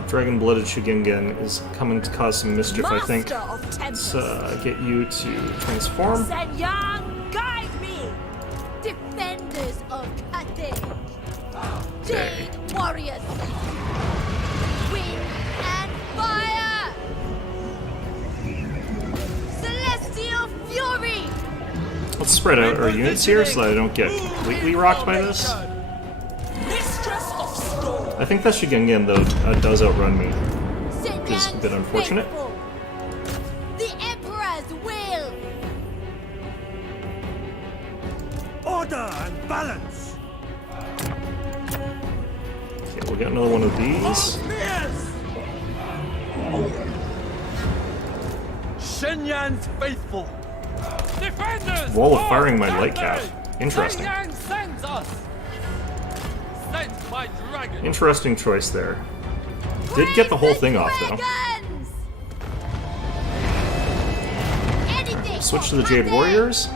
Dragon-blooded Shigingen is coming to cause some mischief, I think. Master of Tempest! Let's get you to transform. Senyang, guide me! Defenders of Cathay! Jade warriors! Wind and fire! Celestial fury! Let's spread out our units here so that I don't get completely rocked by this. Mistress of storm! I think that Shigingen, though, does outrun me. Which is a bit Senyang's unfortunate. faithful. The Emperor's will! Order and balance! Okay, we'll get another one of these. Shenyan's faithful! Defenders! Wall of firing my light cap. Interesting. Shenyang sends us! Sent by dragon! Interesting choice there. Did get the whole thing off, though. Dragons! Anything Switch to for the Jade Cathay! Warriors.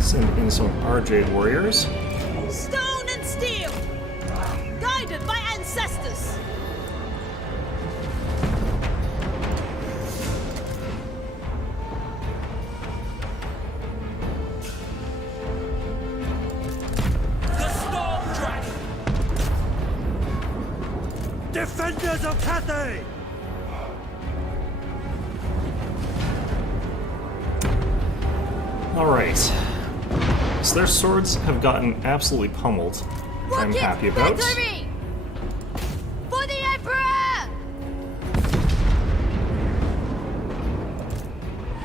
Send in some of our Jade Warriors. Stone and steel! Guided by ancestors! The Storm Dragon! Defenders of Cathay! Alright. So their swords have gotten absolutely pummeled, which I'm Rocket happy about. battery! For the Emperor!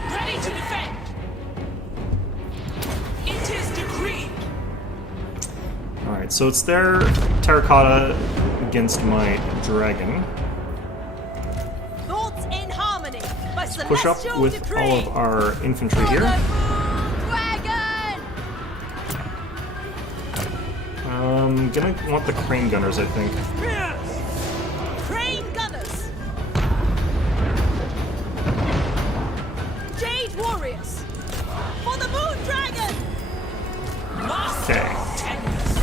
Ready to defend! It is decreed! Alright, so it's their terracotta against my dragon. Thoughts in harmony by Push up celestial with decree! all of our infantry For here. the Moon Dragon! Gonna want the crane gunners, I think. Crane gunners! Jade warriors! For the Moon Dragon! Master Okay. of Tempest!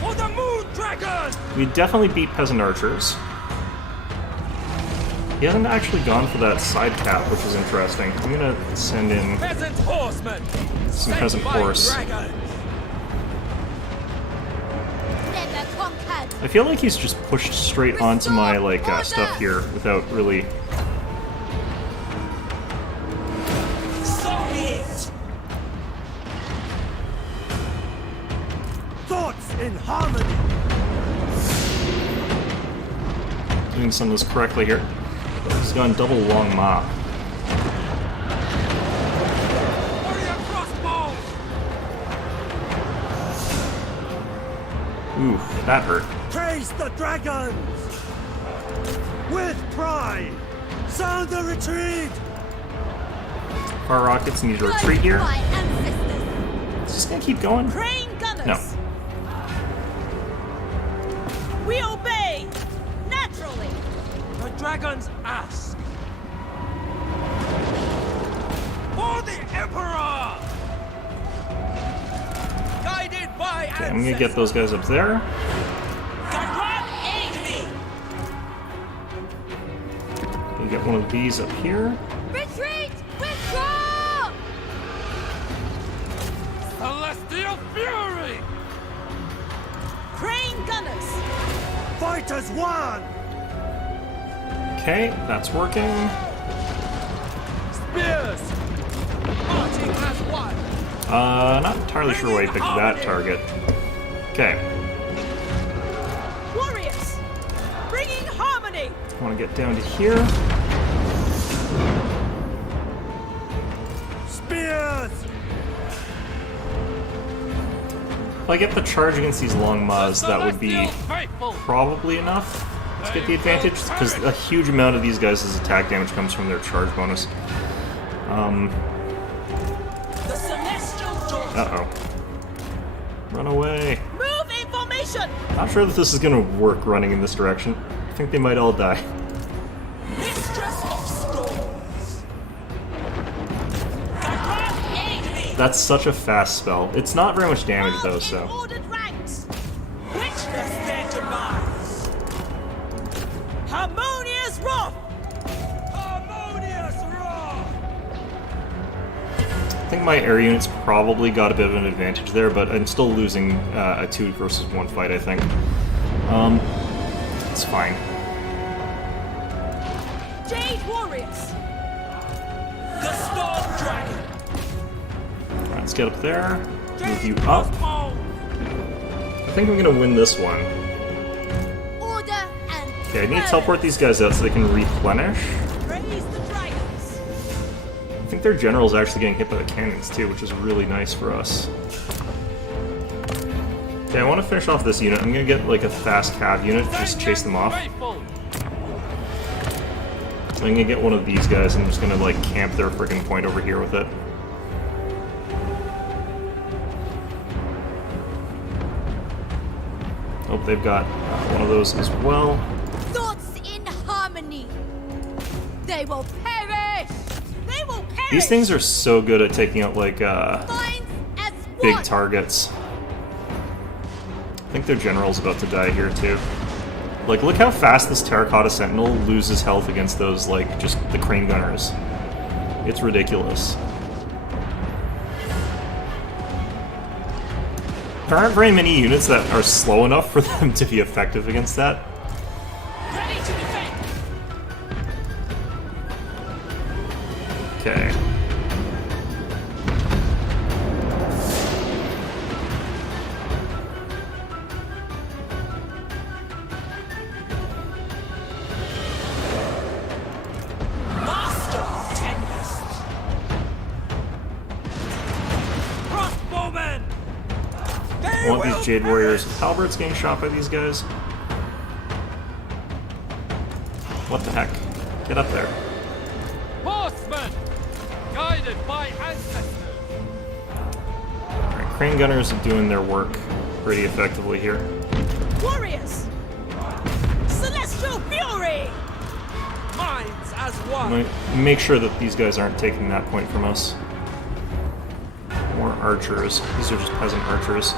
For the Moon Dragon! We definitely beat peasant archers. He hasn't actually gone for that side cap, which is interesting. I'm gonna send in Peasant horsemen! some Sent peasant by horse. dragons! Never conquered! I feel like he's just pushed straight onto my like stuff here without really. Soviet! Thoughts in harmony! Doing some of this correctly here. He's gone double long ma. Warrior crossbow! Ooh, that hurt. Praise the dragons! With pride! Sound the retreat! Our rockets need to retreat Guided here. by ancestors! It's just gonna keep going. Crane gunners! No. dragons ask. For the Emperor! Guided by Okay, I'm gonna get those guys up there. Gonna get one of these up here. Retreat! Withdraw! Celestial Fury! Crane gunners! Fight as one! Okay, that's working. Spears! Marching as one! Not entirely sure why I picked that target. Okay, Warriors! Bringing harmony! I want to get down to here. Spears! If I get the charge against these long maws, that would be probably enough to get the advantage, because a huge amount of these guys' attack damage comes from their charge bonus. Uh-oh. Run away. Move in formation! Not sure that this is gonna work running in this direction. I think they might all die. Mistress of storms! That's such a fast spell. It's not very much damage though, so. Ordered ranks! Witness their demise! Harmonious wrath! Harmonious wrath! I think my air units probably got a bit of an advantage there, but I'm still losing a 2 versus 1 fight, I think. It's fine. Jade warriors! The Storm Dragon! Alright, let's get up there. Move you up. Crossbow! I think I'm gonna win this one. Order and Okay, I need to teleport these guys out so they can replenish. praise the dragons! I think their general's actually getting hit by the cannons too, which is really nice for us. Okay, I want to finish off this unit. I'm gonna get like a fast cav unit to just chase them off. I'm gonna get one of these guys and I'm just gonna like camp their friggin' point over here with it. Oh, they've got one of those as well. Thoughts in harmony! They will perish! They will perish! These things are so good at taking out like Minds as big one! targets. I think their general's about to die here too. Like, look how fast this Terracotta Sentinel loses health against those, like, just the crane gunners. It's ridiculous. There aren't very many units that are slow enough for them to be effective against that. Ready to defend! Okay. Master Tempest! Crossbowmen! I want these Jade Warriors. Halbert's getting shot by these guys. What the heck? Get up there. Horsemen! Guided by ancestors! Alright, crane gunners are doing their work pretty effectively here. Warriors! Celestial fury! Minds as I'm one! gonna make sure that these guys aren't taking that point from us. More archers. These are just peasant archers.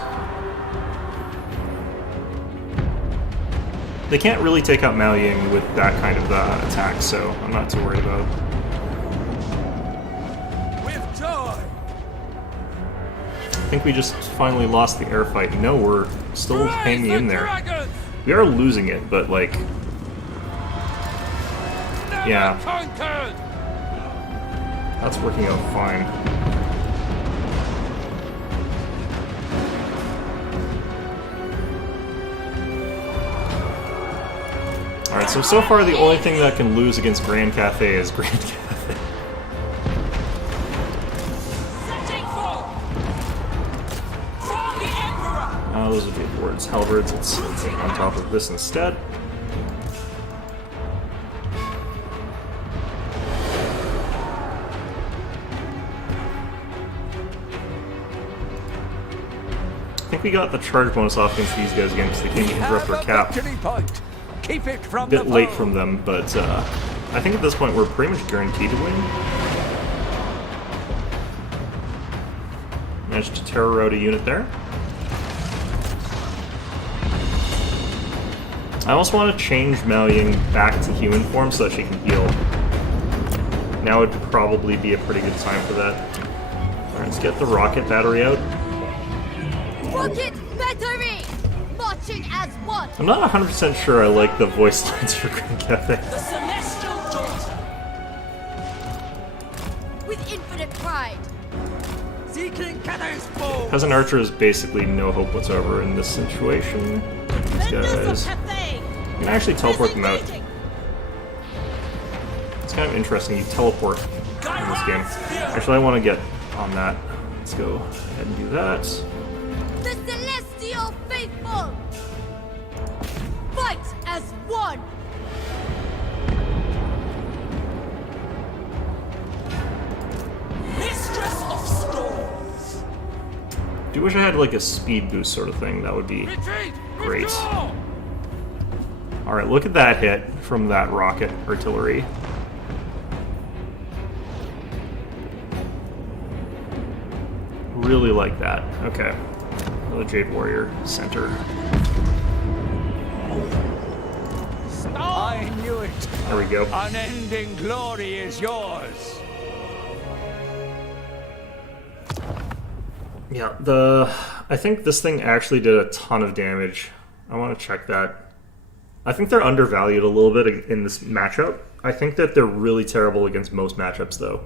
They can't really take out Mao Ying with that kind of attack, so I'm not too worried about it. With joy! I think we just finally lost the air fight. No, we're still Rise hanging the in there. dragons! We are losing it, but like, Never yeah, conquered! that's working out fine. Alright, so far the only thing that can lose against Grand Cathay is Grand Cathay. Setting forth! From the Emperor! Those would be Wards Halberds. Let's get on top of this instead. I think we got the charge bonus off against these guys again because they can't interrupt our cap. Victory point. Keep it A from bit the late foe. from them, but I think at this point we're pretty much guaranteed to win. Managed to terror out a unit there. I also want to change Mao Ying back to human form so that she can heal. Now would probably be a pretty good time for that. Alright, let's get the rocket battery out. Rocket battery! Marching as one! I'm not 100% sure I like the voice lines for Grand Cafe. The celestial daughter. With infinite pride! Seeking Cather's foe. Peasant Archer is basically no hope whatsoever in this situation. These guys. You can actually teleport them out. It's kind of interesting, you teleport in this game. Actually, I want to get on that. Let's go ahead and do that. The celestial faithful! Fight as one! Mistress of storms. Do wish I had like a speed boost sort of thing. That would be Retreat. great. Withdraw. Alright, look at that hit from that rocket artillery. Really like that. Okay. The Jade Warrior center. I knew it. There we go. Unending glory is yours. Yeah, I think this thing actually did a ton of damage. I want to check that. I think they're undervalued a little bit in this matchup. I think that they're really terrible against most matchups, though.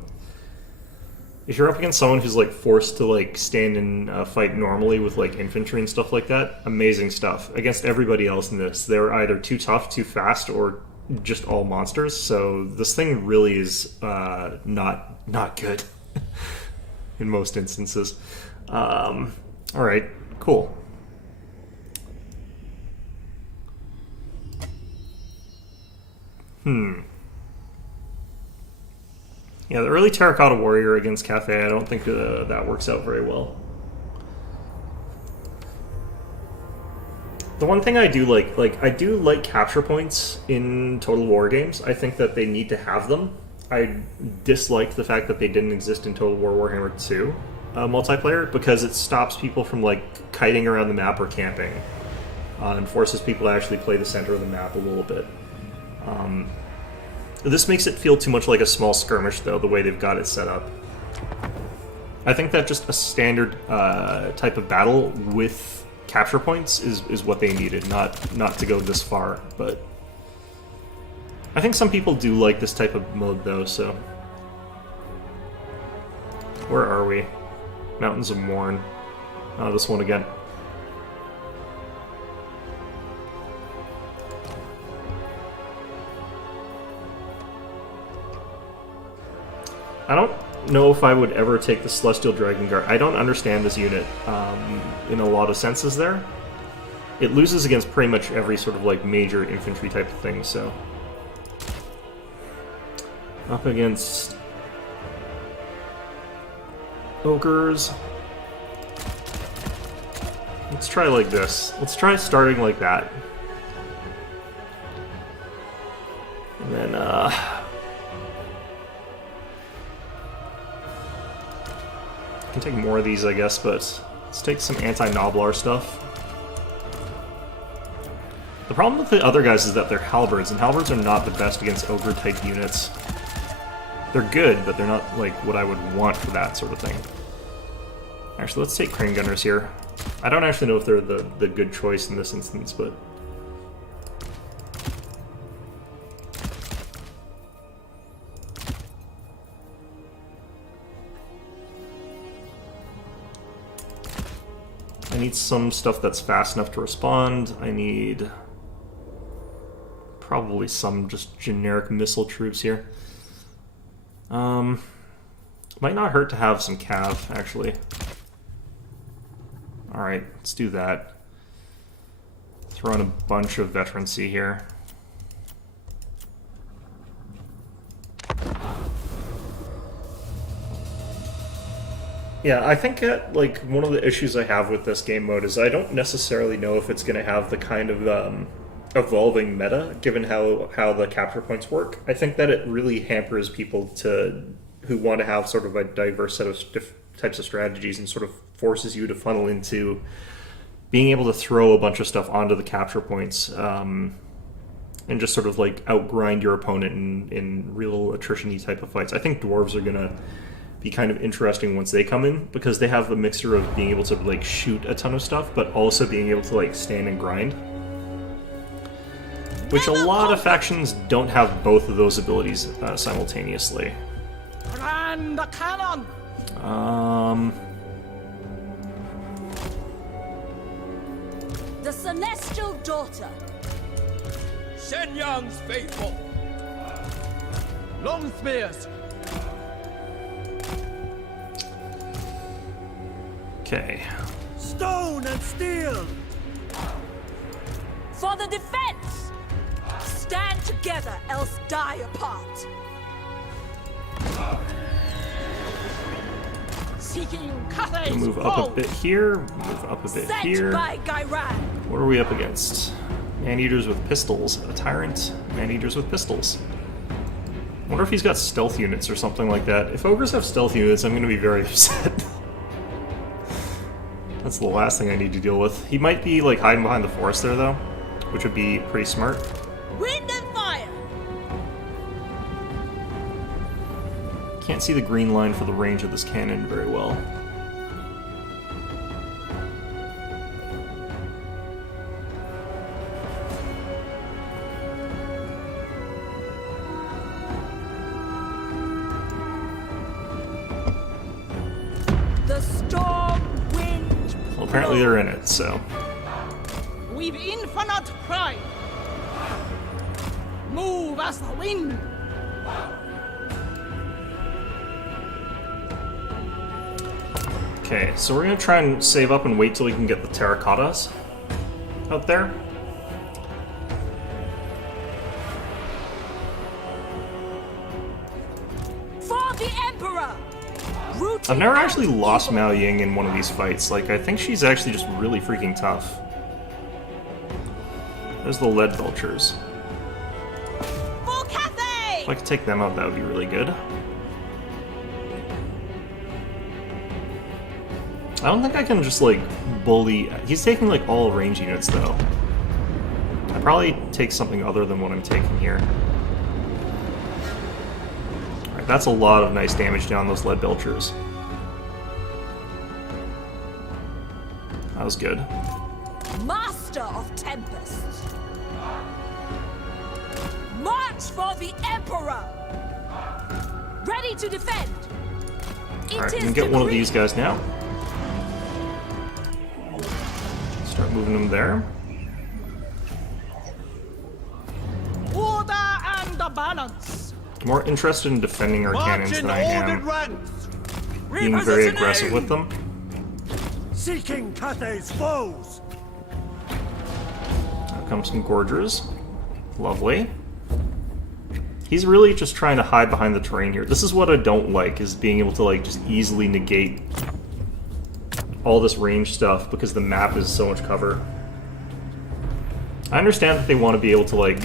If you're up against someone who's like forced to like stand and fight normally with like infantry and stuff like that, amazing stuff. Against everybody else in this, they're either too tough, too fast, or just all monsters. So this thing really is not good in most instances. All right, cool. Yeah, the early Terracotta Warrior against Cafe, I don't think that works out very well. The one thing I do like I do like capture points in Total War games. I think that they need to have them. I dislike the fact that they didn't exist in Total War Warhammer 2 multiplayer, because it stops people from like kiting around the map or camping, and forces people to actually play the center of the map a little bit. This makes it feel too much like a small skirmish, though, the way they've got it set up. I think that just a standard type of battle with capture points is what they needed, not to go this far. But I think some people do like this type of mode, though, so... Where are we? Mountains of Morn. Oh, this one again. I don't know if I would ever take the Celestial Dragon Guard. I don't understand this unit in a lot of senses there. It loses against pretty much every sort of like major infantry type of thing, so... Up against... Ogres. Let's try like this. Let's try starting like that. And then, can take more of these, I guess, but let's take some anti-Noblar stuff. The problem with the other guys is that they're halberds, and halberds are not the best against ogre-type units. They're good, but they're not, like, what I would want for that sort of thing. Actually, let's take Crane Gunners here. I don't actually know if they're the good choice in this instance, but... I need some stuff that's fast enough to respond. I need probably some just generic missile troops here. Might not hurt to have some cav, actually. Alright, let's do that. Throw in a bunch of veterancy here. Yeah, I think that, like, one of the issues I have with this game mode is I don't necessarily know if it's going to have the kind of evolving meta, given how the capture points work. I think that it really hampers people who want to have sort of a diverse set of types of strategies, and sort of forces you to funnel into being able to throw a bunch of stuff onto the capture points, and just sort of like outgrind your opponent in real attrition-y type of fights. I think dwarves are gonna be kind of interesting once they come in, because they have a mixture of being able to like shoot a ton of stuff, but also being able to like stand and grind. Which a lot of factions don't have both of those abilities simultaneously. Grand cannon! The Celestial Daughter. Shen Yang's faithful! Long spears! Okay. Stone and steel! For the defense! Stand together, else die apart. Seeking Cathay's Move up a bit here, move up a bit Sent here. by Gairan. What are we up against? Man-eaters with pistols, a tyrant, man-eaters with pistols. I wonder if he's got stealth units or something like that. If ogres have stealth units, I'm going to be very upset. That's the last thing I need to deal with. He might be like hiding behind the forest there though, which would be pretty smart. Wind and fire. Can't see the green line for the range of this cannon very well. The storm wind. Well, apparently they're in it, so. We've infinite pride! Move as the wind! Okay, so we're gonna try and save up and wait till we can get the terracottas out there. For the Emperor! I've never actually lost Mao Ying in one of these fights. Like, I think she's actually just really freaking tough. There's the lead vultures. For Cathay! If I could take them out, that would be really good. I don't think I can just, like, bully... He's taking, like, all range units, though. I'd probably take something other than what I'm taking here. Alright, that's a lot of nice damage down those lead belchers. That was good. Master of Tempests. March for the Emperor! Ready to defend! Alright, we can get one of these guys now. Start moving them there. Order and the balance! More interested in defending our cannons than I am being very aggressive with them. Seeking Cathay's foes! Out comes some Gorgers. Lovely. He's really just trying to hide behind the terrain here. This is what I don't like, is being able to like just easily negate all this range stuff because the map is so much cover. I understand that they want to be able to like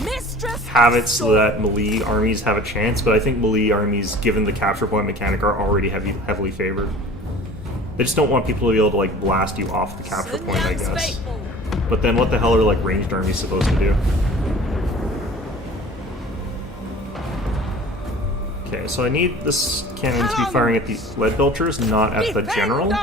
have it so that melee armies have a chance, but I think melee armies, given the capture point mechanic, are already heavily favored. They just don't want people to be able to like blast you off the capture point, I guess. But then what the hell are like ranged armies supposed to do? Okay, so I need this cannon to be firing at the lead belchers, not at the general.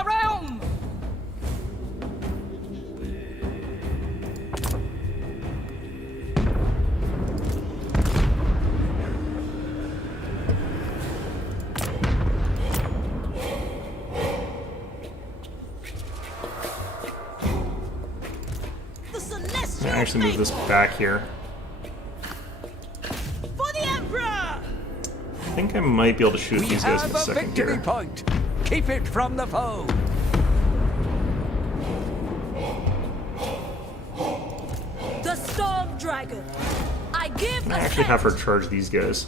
I'm gonna actually move this back here. For the Emperor! I think I might be able to shoot these guys in a second victory here. point. Keep it from the foe. The Storm Dragon. I give I actually have her charge these guys.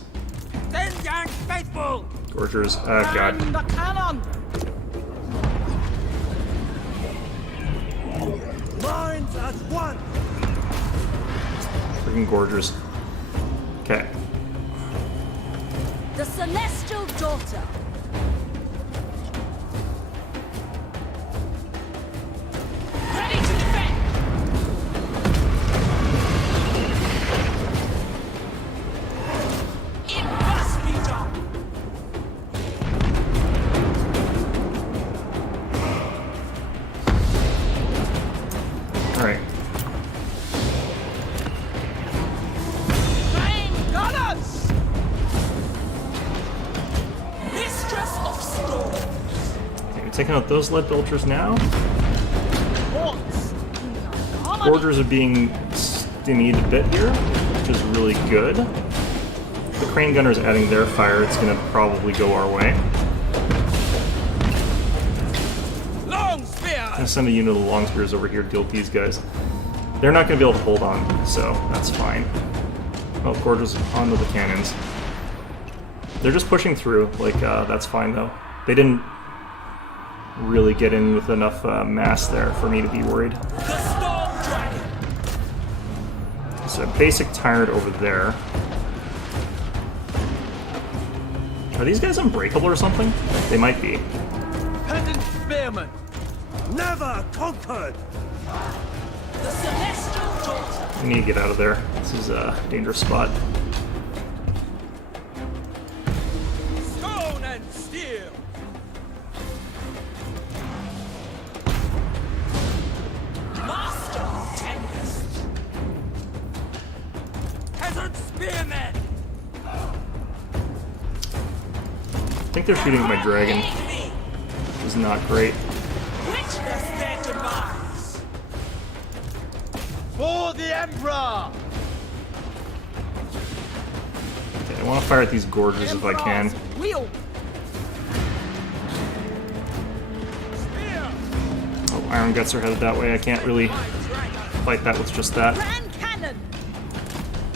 Shen Yang's faithful! Gorgers, god. And the cannon! Minds as one! freaking gorgers. Okay. The Celestial Daughter. Ready to defend. Impress me, John. Alright. Train gunners. Mistress of Storms. Okay, we're taking out those lead belchers now. Hordes. Gorgers are being stymied a bit here, which is really good. The crane gunners adding their fire, it's going to probably go our way. Long spear! I'm going to send a unit of long spears over here to deal with these guys. They're not going to be able to hold on, so that's fine. Oh, Gorgers onto the cannons. They're just pushing through, like, that's fine though. They didn't really get in with enough mass there for me to be worried. The Storm Dragon! So a basic tyrant over there. Are these guys unbreakable or something? They might be. Pendant Spearman! Never conquered! The Celestial Daughter. We need to get out of there. This is a dangerous spot. Stone and steel! Master Tempest. Peasant Spearmen! I think they're shooting at my dragon, which is not great. Witness their demise! For the Emperor! Okay, I want to fire at these gorgers if I can. Wheel. Spear! Oh, iron guts are headed that way. I can't really My dragon! fight that with just that. Grand Cannon.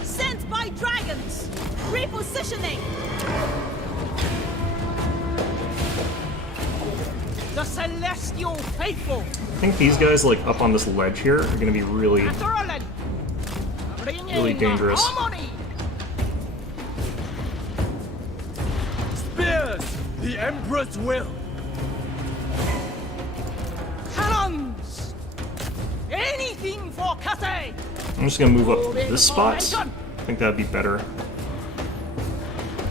Sent by dragons. Repositioning. The Celestial Faithful. I think these guys, like, up on this ledge here, are going to be really, really dangerous. Harmony. Spears! The Emperor's will! Cannons. Anything for Cathay. I'm just going to move up this spot. I think that would be better.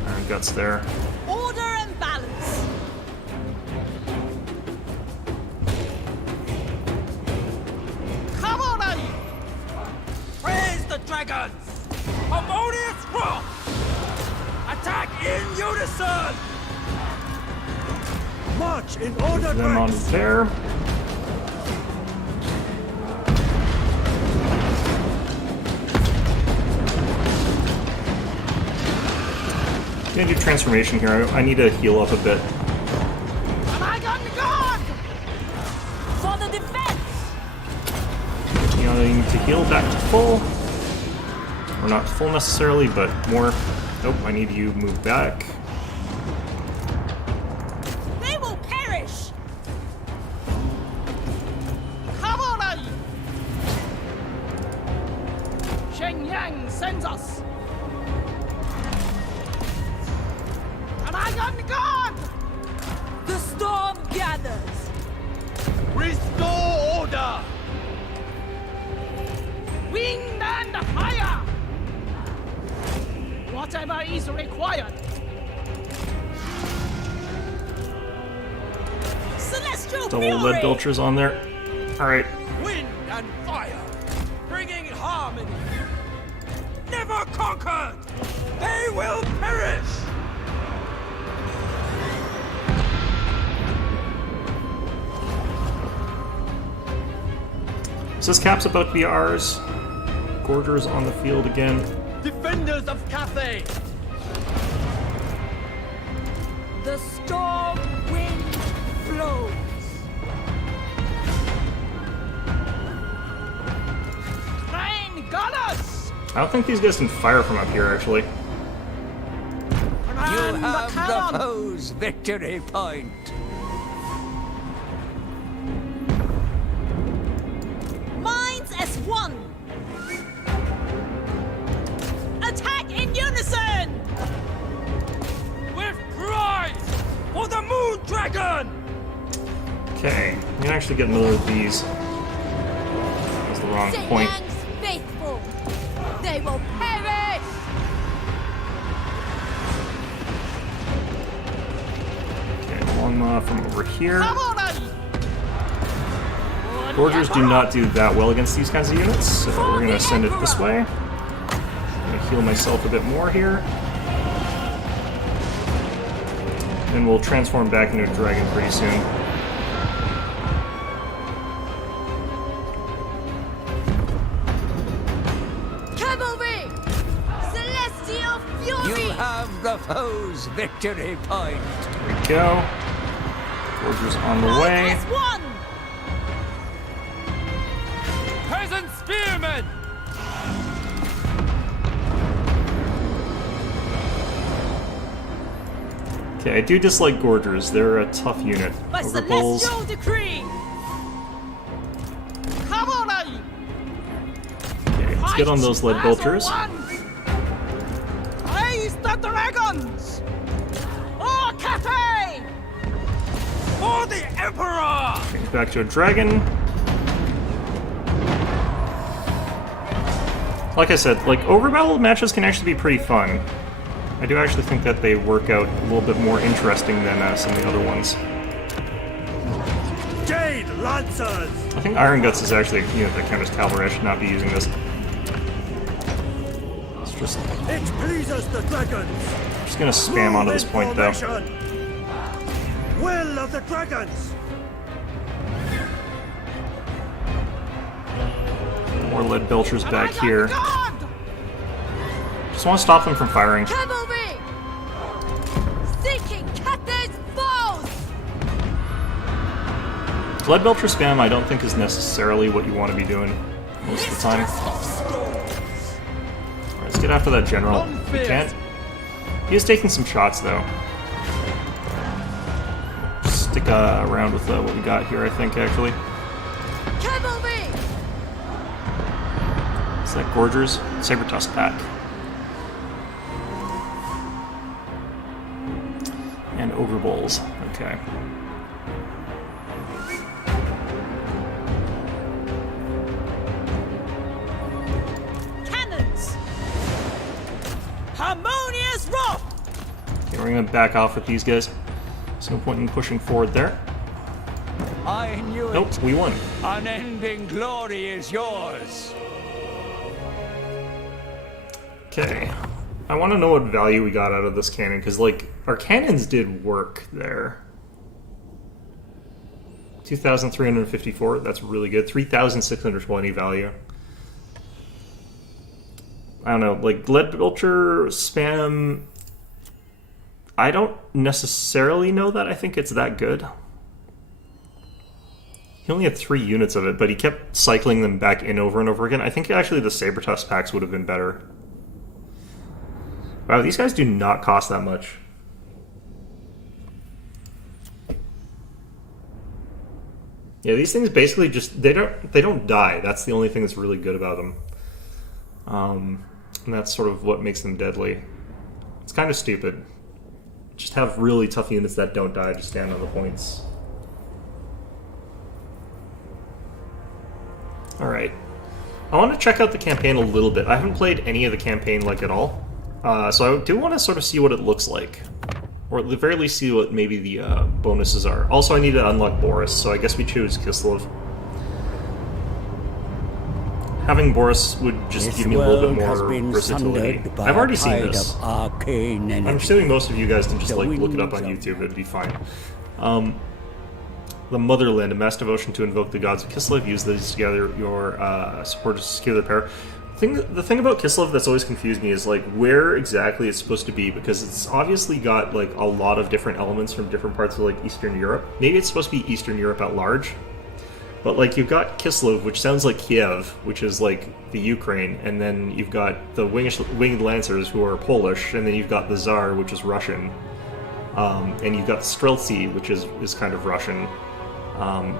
Iron guts there. Order and balance. Come on, Ali. Praise the dragons! Harmonious wrath! Attack in unison! March in order, Them on there. I'm gonna do transformation here. I need to heal up a bit. And I got the guard. For the defense. You know, I need to heal back to full. Or not full necessarily, but more. Nope, I need you to move back. They will perish. Come on, Ali. Shenyang sends us. And I got the guard. The storm gathers. Restore order! Wind and fire. Whatever is required. Celestial Double fury. lead belchers on there. Alright. Wind and fire! Bringing harmony! Never conquered! They will perish! Is this cap's about to be ours? Gorgers on the field again. Defenders of Cathay! The storm wind blows. Train gunners. I don't think these guys can fire from up here, actually. You Command have the cannon. foe's victory point. Minds as one. actually get another of these. That's the wrong point. Zilang's faithful. They will perish. Okay, one from over here. Gorgers do not do that well against these kinds of units, so we're gonna send it this way. I'm gonna heal myself a bit more here. And we'll transform back into a dragon pretty soon. Cavalry! Celestial fury! You have the foe's victory point. There we go. Gorgers on the way. As one! Peasant spearmen! Okay, I do dislike Gorgers. They're a tough unit. By Over bulls. celestial decree! Cavalry! Okay, let's get on those lead belchers. Raise the dragons! Oh, Cathay! For the Emperor! Change back to a dragon. Like I said, like over-battle matches can actually be pretty fun. I do actually think that they work out a little bit more interesting than some of the other ones. Jade Lancers! I think Iron Guts is actually a unit that counters cavalry. I should not be using this. It's just It pleases the dragons! gonna spam onto this point though. Will of the dragons! More lead belchers back here. Just want to stop them from firing. Cavalry! Seeking Cathay's foes! Lead belcher spam I don't think is necessarily what you want to be doing most of the time. Alright, let's get after that general. We can't. He is taking some shots though. Just stick around with what we got here, I think, actually. Cavalry! Is that Gorgers? Saber Tusk Pack. And Overbulls. Okay. Cannons! Harmonious wrath! Okay, we're gonna back off with these guys. There's no point in pushing forward there. I knew Nope, it. we won. Unending glory is yours. Okay. I want to know what value we got out of this cannon, because, like, our cannons did work there. 2,354, that's really good. 3,620 value. I don't know, like, lead belcher spam... I don't necessarily know that I think it's that good. He only had 3 units of it, but he kept cycling them back in over and over again. I think actually the Saber Tusk packs would have been better. Wow, these guys do not cost that much. Yeah, these things basically just they don't die. That's the only thing that's really good about them. And that's sort of what makes them deadly. It's kind of stupid. Just have really tough units that don't die to stand on the points. Alright. I want to check out the campaign a little bit. I haven't played any of the campaign, like, at all. So I do want to sort of see what it looks like. Or at the very least see what maybe the bonuses are. Also, I need to unlock Boris, so I guess we choose Kislev. Having Boris would just give me a little bit more versatility. I've already seen this. I'm assuming most of you guys can just like look it up on YouTube, it'd be fine. The Motherland, a mass devotion to invoke the gods of Kislev. Use these to gather your support to secure their power. The thing about Kislev that's always confused me is like where exactly it's supposed to be, because it's obviously got like a lot of different elements from different parts of like Eastern Europe. Maybe it's supposed to be Eastern Europe at large, but like you've got Kislev, which sounds like Kiev, which is like the Ukraine, and then you've got the Winged Lancers, who are Polish, and then you've got the Tsar, which is Russian, and you've got Streltsy, which is kind of Russian.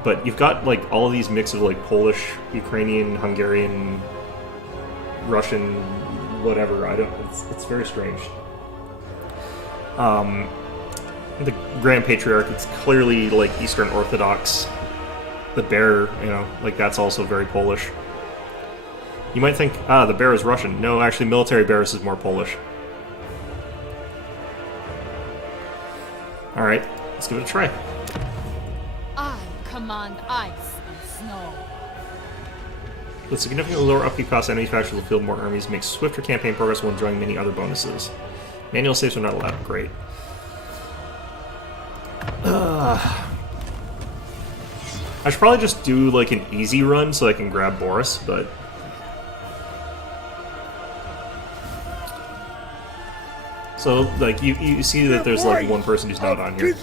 But you've got like all of these mix of like Polish, Ukrainian, Hungarian, Russian, whatever. It's very strange. The Grand Patriarch, it's clearly like Eastern Orthodox. the bear, you know, like that's also very Polish. You might think, the bear is Russian. No, actually, military bears is more Polish. Alright, let's give it a try. I command ice and snow. With significantly lower upkeep costs, enemy factions will field more armies, make swifter campaign progress while enjoying many other bonuses. Manual saves are not allowed. Great. I should probably just do like an easy run so I can grab Boris, but... So, like, you see that there's like one person who's not on here.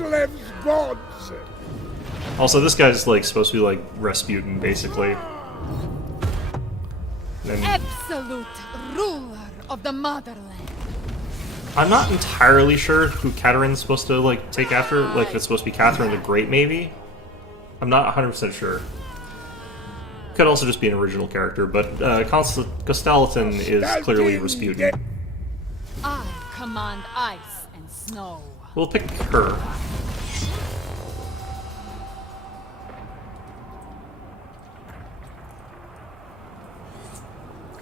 Also, this guy's like supposed to be like Rasputin, basically. And Absolute ruler of the motherland. I'm not entirely sure who Catherine's supposed to like take after. Like, if it's supposed to be Catherine the Great, maybe. I'm not 100% sure. Could also just be an original character, but Constantine is clearly Rasputin. I command ice and snow. We'll pick her.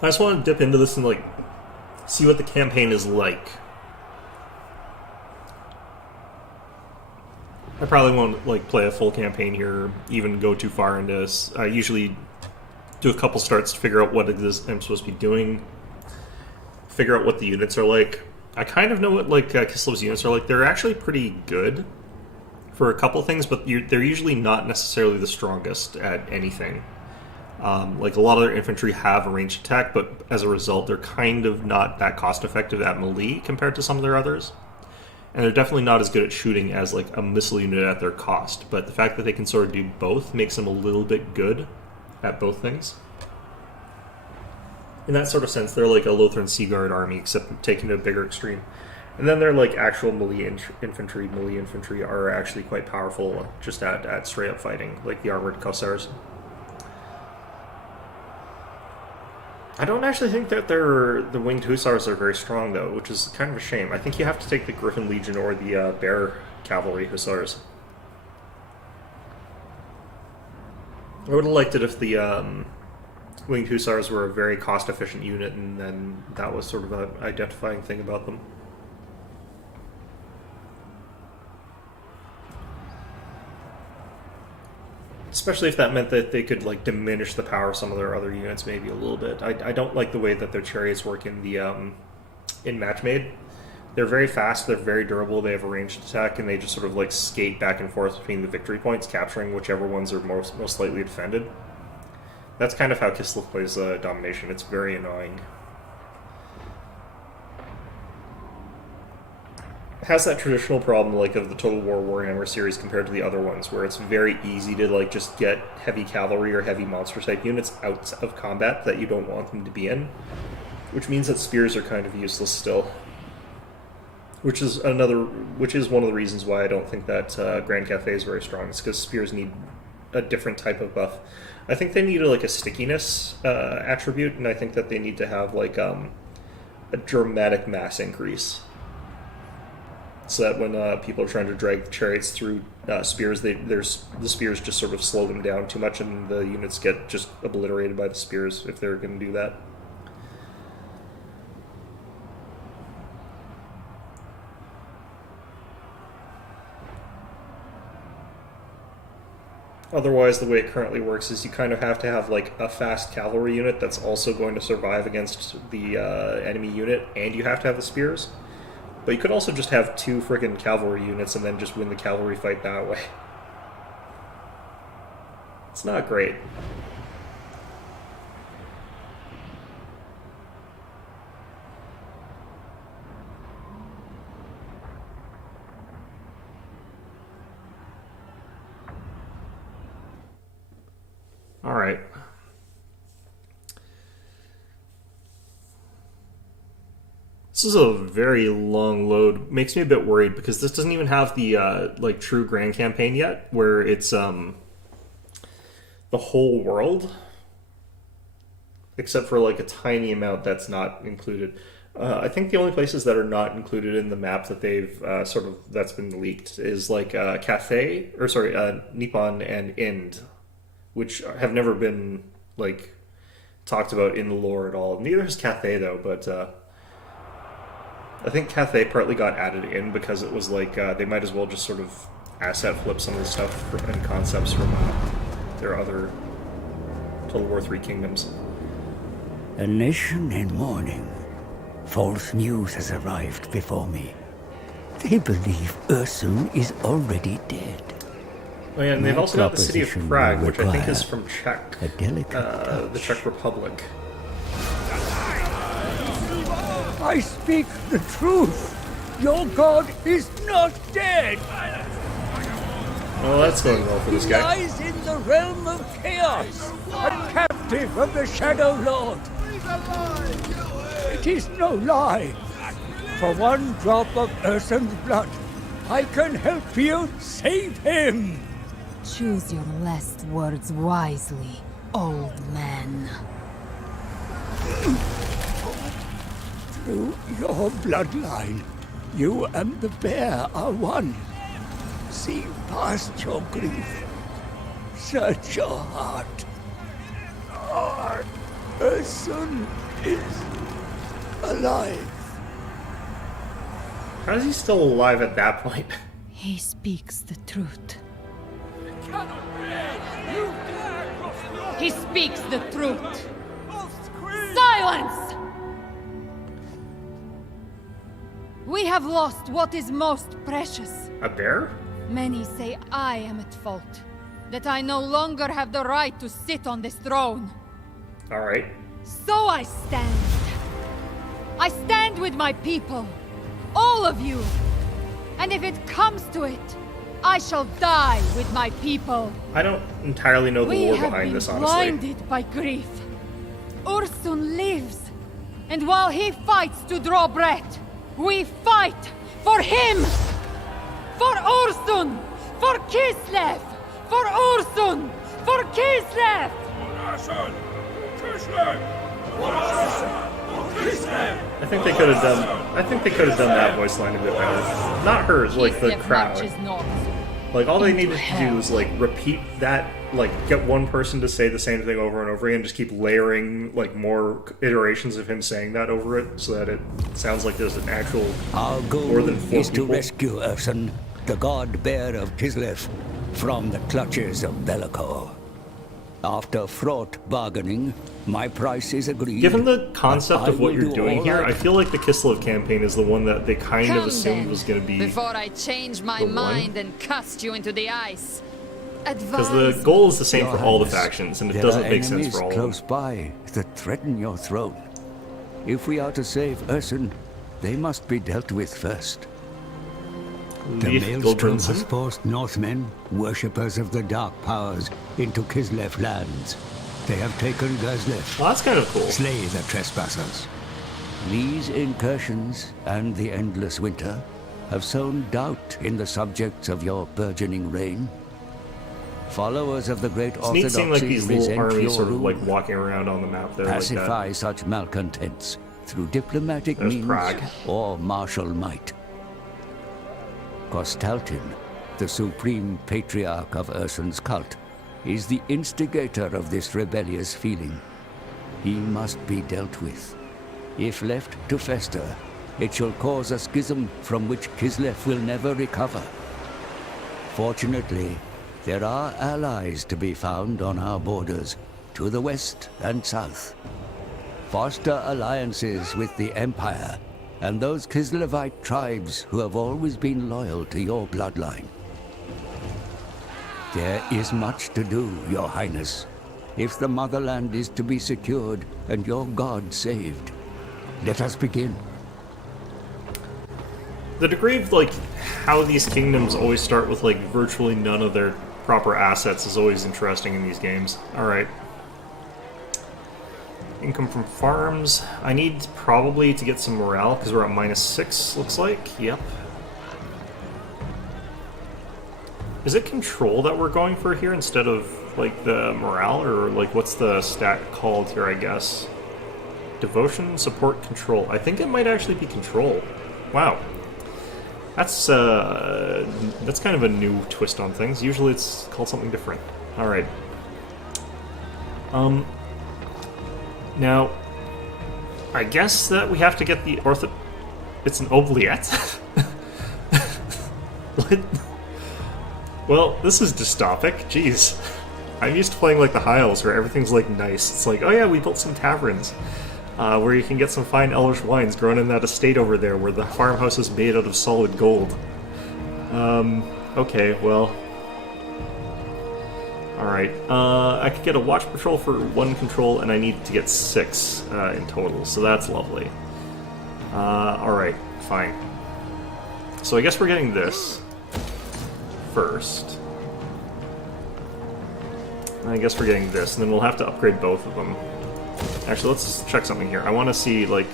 I just want to dip into this and like see what the campaign is like. I probably won't like play a full campaign here, even go too far into this. I usually do a couple starts to figure out what it is I'm supposed to be doing, figure out what the units are like. I kind of know what like Kislev's units are like. They're actually pretty good for a couple things, but they're usually not necessarily the strongest at anything. Like a lot of their infantry have a ranged attack, but as a result, they're kind of not that cost effective at melee compared to some of their others. And they're definitely not as good at shooting as like a missile unit at their cost. But the fact that they can sort of do both makes them a little bit good at both things. In that sort of sense, they're like a Lothran Sea Guard army, except taken to a bigger extreme. And then they're like actual melee infantry. Melee infantry are actually quite powerful just at straight up fighting, like the armored Cossars. I don't actually think that the Winged Hussars are very strong, though, which is kind of a shame. I think you have to take the Griffin Legion or the Bear Cavalry Hussars. I would have liked it if the Winged Hussars were a very cost-efficient unit, and then that was sort of an identifying thing about them. Especially if that meant that they could like diminish the power of some of their other units maybe a little bit. I don't like the way that their chariots work in the in Matchmade. They're very fast, they're very durable, they have a ranged attack, and they just sort of like skate back and forth between the victory points, capturing whichever ones are most slightly defended. That's kind of how Kislev plays Domination. It's very annoying. Has that traditional problem like of the Total War Warhammer series compared to the other ones, where it's very easy to like just get heavy cavalry or heavy monster type units out of combat that you don't want them to be in, which means that spears are kind of useless still. Which is one of the reasons why I don't think that Grand Cafe is very strong. It's because spears need a different type of buff. I think they need like a stickiness attribute, and I think that they need to have like a dramatic mass increase. So that when people are trying to drag the chariots through spears, the spears just sort of slow them down too much, and the units get just obliterated by the spears if they're going to do that. Otherwise, the way it currently works is you kind of have to have like a fast cavalry unit that's also going to survive against the enemy unit, and you have to have the spears. But you could also just have 2 friggin' cavalry units and then just win the cavalry fight that way. It's not great. Alright. This is a very long load. Makes me a bit worried because this doesn't even have the like true grand campaign yet, where it's the whole world, except for like a tiny amount that's not included. I think the only places that are not included in the map that they've that's been leaked is like Cathay, or sorry, Nippon and Ind. which have never been, like, talked about in the lore at all. Neither has Cathay, though, but I think Cathay partly got added in because it was like they might as well just sort of asset flip some of the stuff and concepts from their other Total War 3 kingdoms. A nation in mourning. False news has arrived before me. They believe Ursun is already dead. Oh yeah, and they've My also got the city of proposition Prague, will which I think require is from Czech, a delicate the Czech Republic. I speak the truth. Your god is not dead. Well, that's going well for this He guy. lies in the realm of chaos, a captive of the Shadow Lord. It is no lie. For one drop of Ursun's blood, I can help you save him. Choose your last words wisely, old man. Through your bloodline, you and the bear are one. See past your grief. Search your heart. Our Ursun is alive. How is he still alive at that point? He speaks the truth. He speaks the truth. Silence! We have lost what is most precious. A bear? Many say I am at fault. That I no longer have the right to sit on this throne. Alright. So I stand. I stand with my people. All of you. And if it comes to it, I shall die with my people. I don't entirely know the We lore have behind been this, honestly. blinded by grief. Ursun lives. And while he fights to draw breath, we fight for him! For Ursun! For Kislev! For Ursun! For Kislev! I think they could have done. I think they could have done that voice line a bit better. Not hers, like the Kislev crowd. marches north. Like all they into needed to do hell. was like repeat that, like get one person to say the same thing over and over again, just keep layering like more iterations of him saying that over it, so that it sounds like there's an actual Our goal more than 4 is to people. rescue Ursun, the god bear of Kislev, from the clutches of Be'lakor. After fraught bargaining, my price is agreed. Given the concept I of what will you're do doing all here, I I feel like the Kislev campaign is the one that they kind of assumed was going to be. Before I change my the one. mind and cast you into the ice. Because the Advise goal is the same Your for all the Highness, factions, and it there doesn't are make sense enemies for all of them. close by that threaten your throne. If we are to save Ursun, they must be dealt with first. The Leif Maelstrom Gudrunson. has forced Northmen, worshippers of the Dark Powers, into Kislev lands. They have taken Gazlev. Well, that's kind of cool. Slay the trespassers. These incursions and the endless winter have sown doubt in the subjects of your burgeoning reign. Followers of the great It's neat seeing like orthodoxy these little resent armies your sort of like rule. walking around on the map there like that. Pacify such malcontents through diplomatic There's means Prague. or martial might. Kostaltin, the supreme patriarch of Ursun's cult, is the instigator of this rebellious feeling. He must be dealt with. If left to fester, it shall cause a schism from which Kislev will never recover. Fortunately, there are allies to be found on our borders, to the west and south. Foster alliances with the Empire and those Kislevite tribes who have always been loyal to your bloodline. There is much to do, Your Highness, if the motherland is to be secured and your god saved. Let us begin. The degree of like how these kingdoms always start with like virtually none of their proper assets is always interesting in these games. Alright. Income from farms. I need probably to get some morale because we're at -6, looks like. Yep. Is it control that we're going for here instead of like the morale, or like what's the stat called here, I guess? Devotion, support, control. I think it might actually be control. Wow. That's kind of a new twist on things. Usually it's called something different. Alright. Now, I guess that we have to get the It's an oubliette? What? Well, this is dystopic. Jeez. I'm used to playing like the High Isles where everything's like nice. It's like, oh yeah, we built some taverns. Where you can get some fine Elvish wines grown in that estate over there where the farmhouse is made out of solid gold. Okay, well... Alright, I could get a watch patrol for 1 control, and I need to get 6 in total, so that's lovely. Alright, fine. So I guess we're getting this first. And I guess we're getting this, and then we'll have to upgrade both of them. Actually, let's check something here. I want to see, like...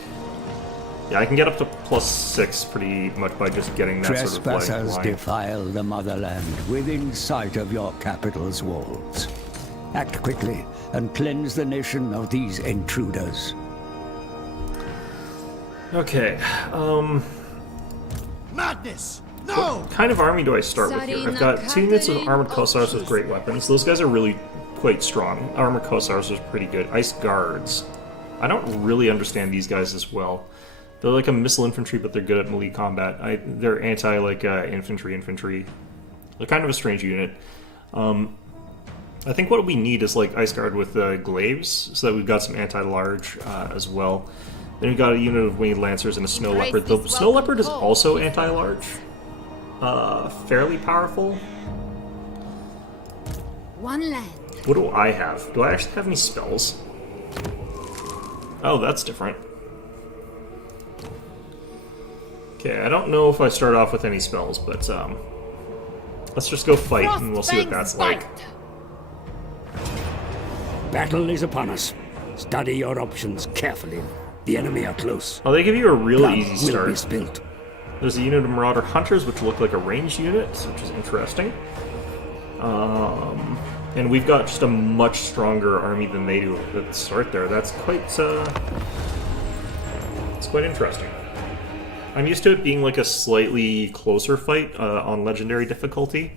Yeah, I can get up to +6 pretty much by just getting that sort of, like, Trespassers line. defile the motherland within sight of your capital's walls. Act quickly and cleanse the nation of these intruders. Okay, Madness! what kind of army do I start with here? I've got 2 units of armored Kossars with great weapons. Those guys are really quite strong. Armored Kossars is pretty good. Ice Guards. I don't really understand these guys as well. They're like a missile infantry, but they're good at melee combat. They're anti, like, infantry. They're kind of a strange unit. I think what we need is, like, Ice Guard with glaives, so that we've got some anti-large as well. Then we've got a unit of winged lancers and a snow leopard. The snow leopard is also anti-large. Fairly powerful. One land. What do I have? Do I actually have any spells? Oh, that's different. Okay, I don't know if I start off with any spells, but let's just go fight and we'll see what that's like. Battle is upon us. Study your options carefully. The enemy are close. Oh, they give you a real Blood easy will be start. spilled. There's a unit of Marauder Hunters, which look like a ranged unit, which is interesting. And we've got just a much stronger army than they do at the start there. That's quite, it's quite interesting. I'm used to it being like a slightly closer fight on legendary difficulty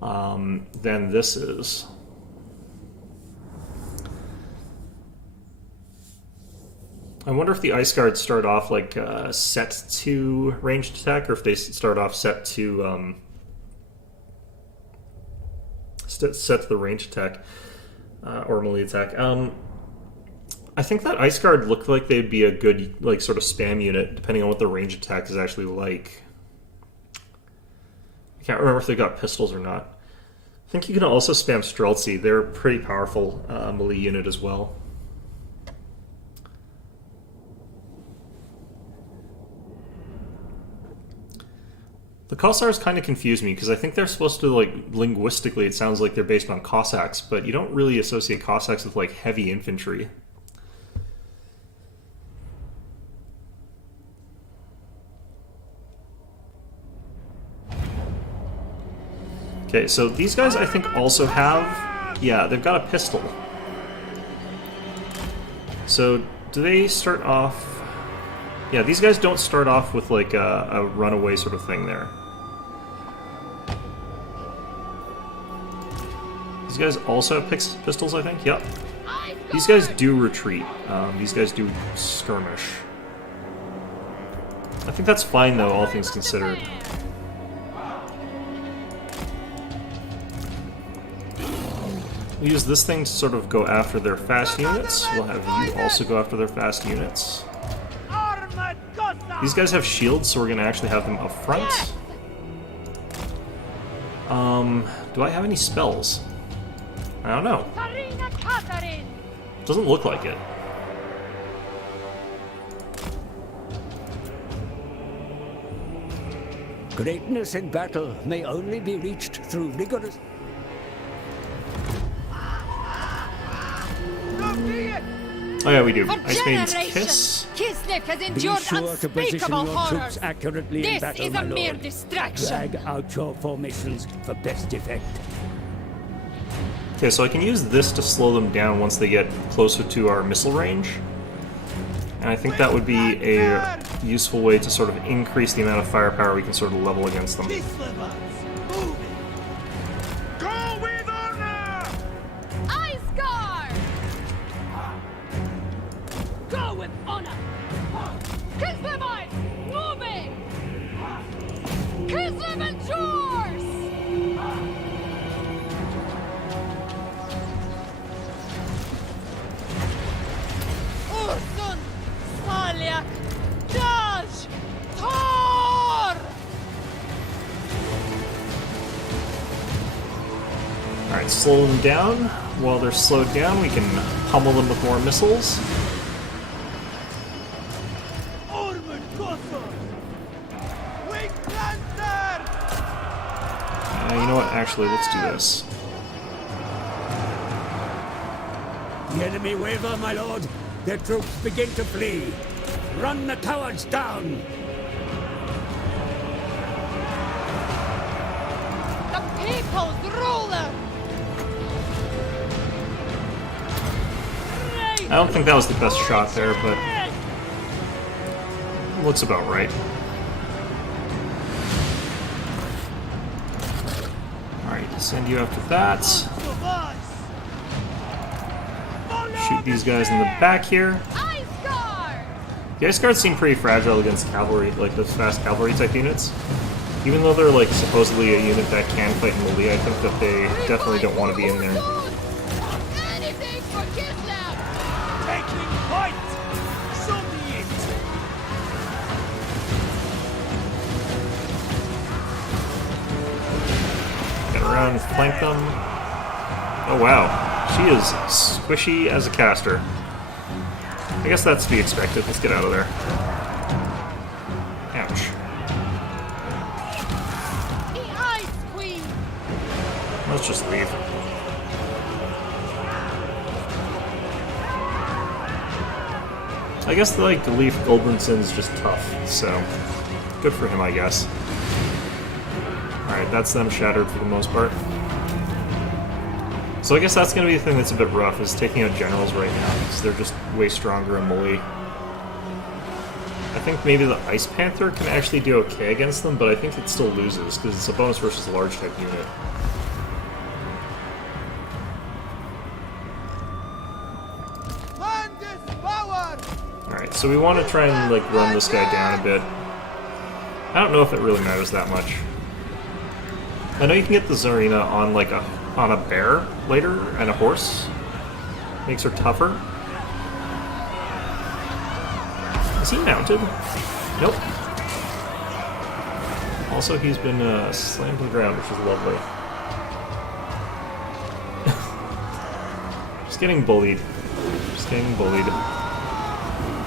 than this is. I wonder if the Ice Guards start off like set to ranged attack, or if they start off set to set to the ranged attack or melee attack. I think that Ice Guard looked like they'd be a good, like, sort of spam unit, depending on what the range attack is actually like. I can't remember if they got pistols or not. I think you can also spam Streltsy. They're a pretty powerful melee unit as well. The Kossars kind of confuse me, because I think they're supposed to, like, linguistically it sounds like they're based on Cossacks, but you don't really associate Cossacks with, like, heavy infantry. Okay, so these guys I think also have... Yeah, they've got a pistol. So, do they start off... Yeah, these guys don't start off with, like, a runaway sort of thing there. These guys also have pistols, I think? Yep. These guys do retreat. These guys do skirmish. I think that's fine, though, all things considered. We'll use this thing to sort of go after their fast units. We'll have you also go after their fast units. These guys have shields, so we're going to actually have them up front. Do I have any spells? I don't know. Doesn't look like it. Greatness in battle may only be reached through rigorous... Oh yeah, we do. For Ice Maiden's generations, Kiss. Kislev has Be endured sure to position unspeakable your horrors. troops accurately in This battle, is my a mere lord. distraction. Drag out your formations for best effect. Okay, so I can use this to slow them down once they get closer to our missile range. And I think that would be a useful way to sort of increase the amount of firepower we can sort of level against them. Go with honor! Ice Guard! Patriarch! Dodge! Tor! Alright, slow them down. While they're slowed down, we can pummel them with more missiles. You know what? Actually, let's do this. The enemy waver, my lord. Their troops begin to flee. Run the cowards down. The people's ruler! I don't think that was the best shot there, but looks about right. Alright, send you after that. Shoot these guys in the back here. Ice Guard! The Ice Guards seem pretty fragile against cavalry, like those fast cavalry type units. Even though they're like supposedly a unit that can fight in melee, I think that they definitely don't want to be in there. Anything for Kislev! Taking point! So be it! Get around and flank them. Oh wow. She is squishy as a caster. I guess that's to be expected. Let's get out of there. Ouch. The Ice Queen! Let's just leave. I guess like the Leaf Goldbrunson's just tough, so good for him, I guess. Alright, that's them shattered for the most part. So I guess that's going to be the thing that's a bit rough, is taking out generals right now, because they're just way stronger in melee. I think maybe the Ice Panther can actually do okay against them, but I think it still loses, because it's a bonus versus large type unit. Alright, so we want to try and like run this guy down a bit. I don't know if it really matters that much. I know you can get the Tsarina on like on a bear later and a horse. Makes her tougher. Is he mounted? Nope. Also, he's been slammed to the ground, which is lovely. Just getting bullied. Just getting bullied.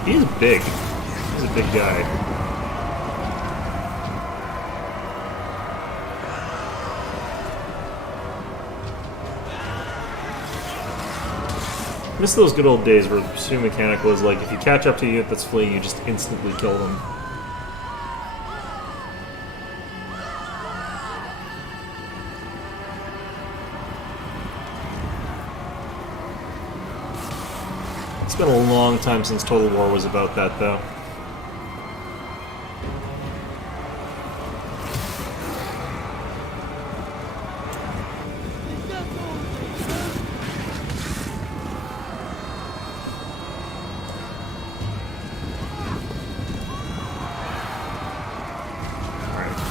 He's big. He's a big guy. Miss those good old days where the pursuit mechanic was like, if you catch up to a unit that's fleeing, you just instantly kill them. It's been a long time since Total War was about that, though.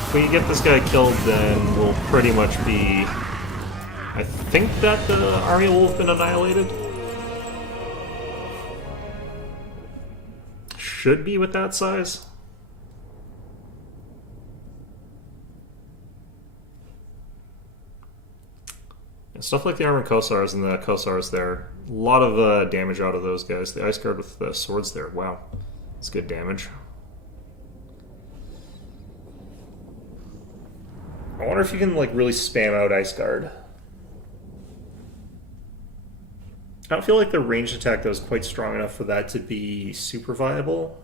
If we get this guy killed, then we'll pretty much be... I think that the army will have been annihilated. Should be with that size. And stuff like the armored Kossars and the Kossars there. A lot of damage out of those guys. The Ice Guard with the swords there. Wow. That's good damage. I wonder if you can like really spam out Ice Guard. I don't feel like the ranged attack though is quite strong enough for that to be super viable.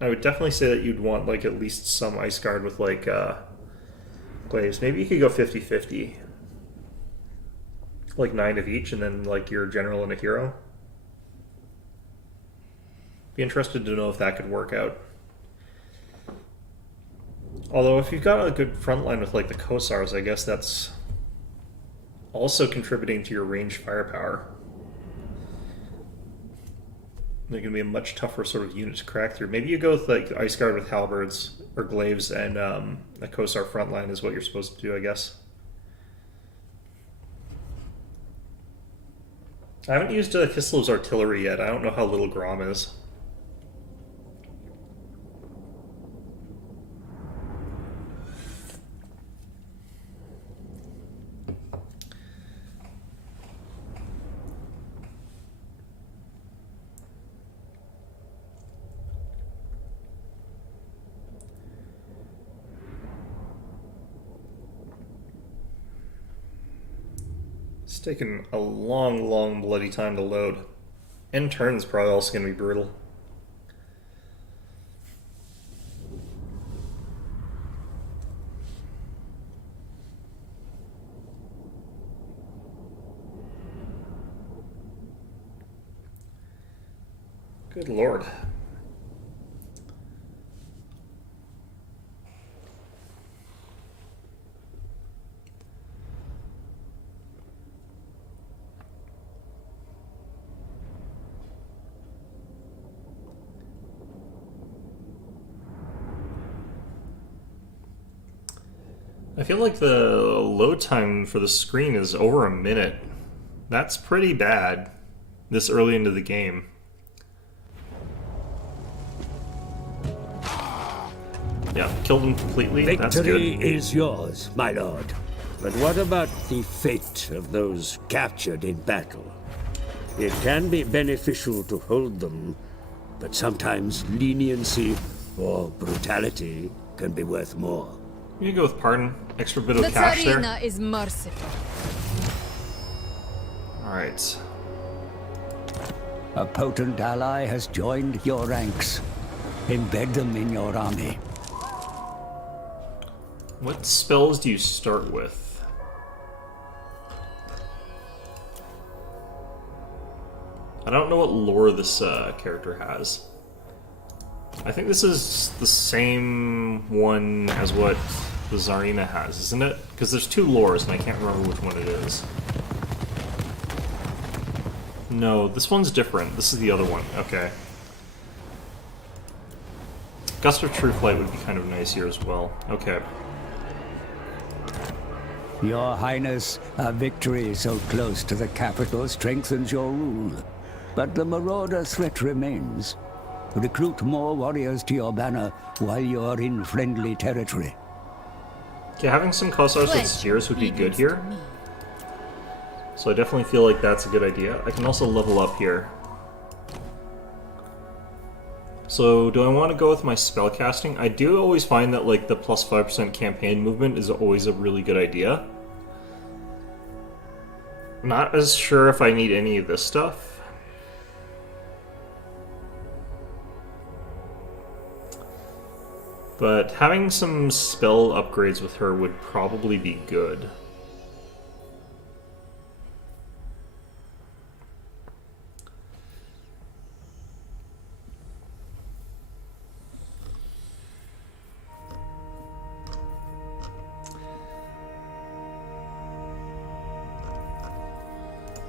I would definitely say that you'd want like at least some Ice Guard with like glaives. Maybe you could go 50-50. Like 9 of each and then like your general and a hero. Be interested to know if that could work out. Although if you've got a good front line with like the Kossars, I guess that's also contributing to your ranged firepower. They're going to be a much tougher sort of unit to crack through. Maybe you go with like Ice Guard with halberds or glaives and a Kossar front line is what you're supposed to do, I guess. I haven't used Kislev's artillery yet. I don't know how little Grom is. It's taken a long, long bloody time to load. End turn's probably also going to be brutal. Good lord. I feel like the load time for the screen is over a minute. That's pretty bad this early into the game. Yeah, killed him completely. That's Victory good. is yours, my lord. But what about the fate of those captured in battle? It can be beneficial to hold them, but sometimes leniency or brutality can be worth more. You go with pardon. Extra bit of The cash there. Tsarina is merciful. Alright. A potent ally has joined your ranks. Embed them in your army. What spells do you start with? I don't know what lore this character has. I think this is the same one as what the Tsarina has, isn't it? Because there's two lores and I can't remember which one it is. No, this one's different. This is the other one. Okay. Gust of True Flight would be kind of nice here as well. Okay. Your Highness, a victory so close to the capital strengthens your rule. But the marauder threat remains. Recruit more warriors to your banner while you're in friendly territory. Okay, having some Kossars with spears would be good here. So I definitely feel like that's a good idea. I can also level up here. So do I want to go with my spellcasting? I do always find that like the plus 5% campaign movement is always a really good idea. Not as sure if I need any of this stuff. But having some spell upgrades with her would probably be good.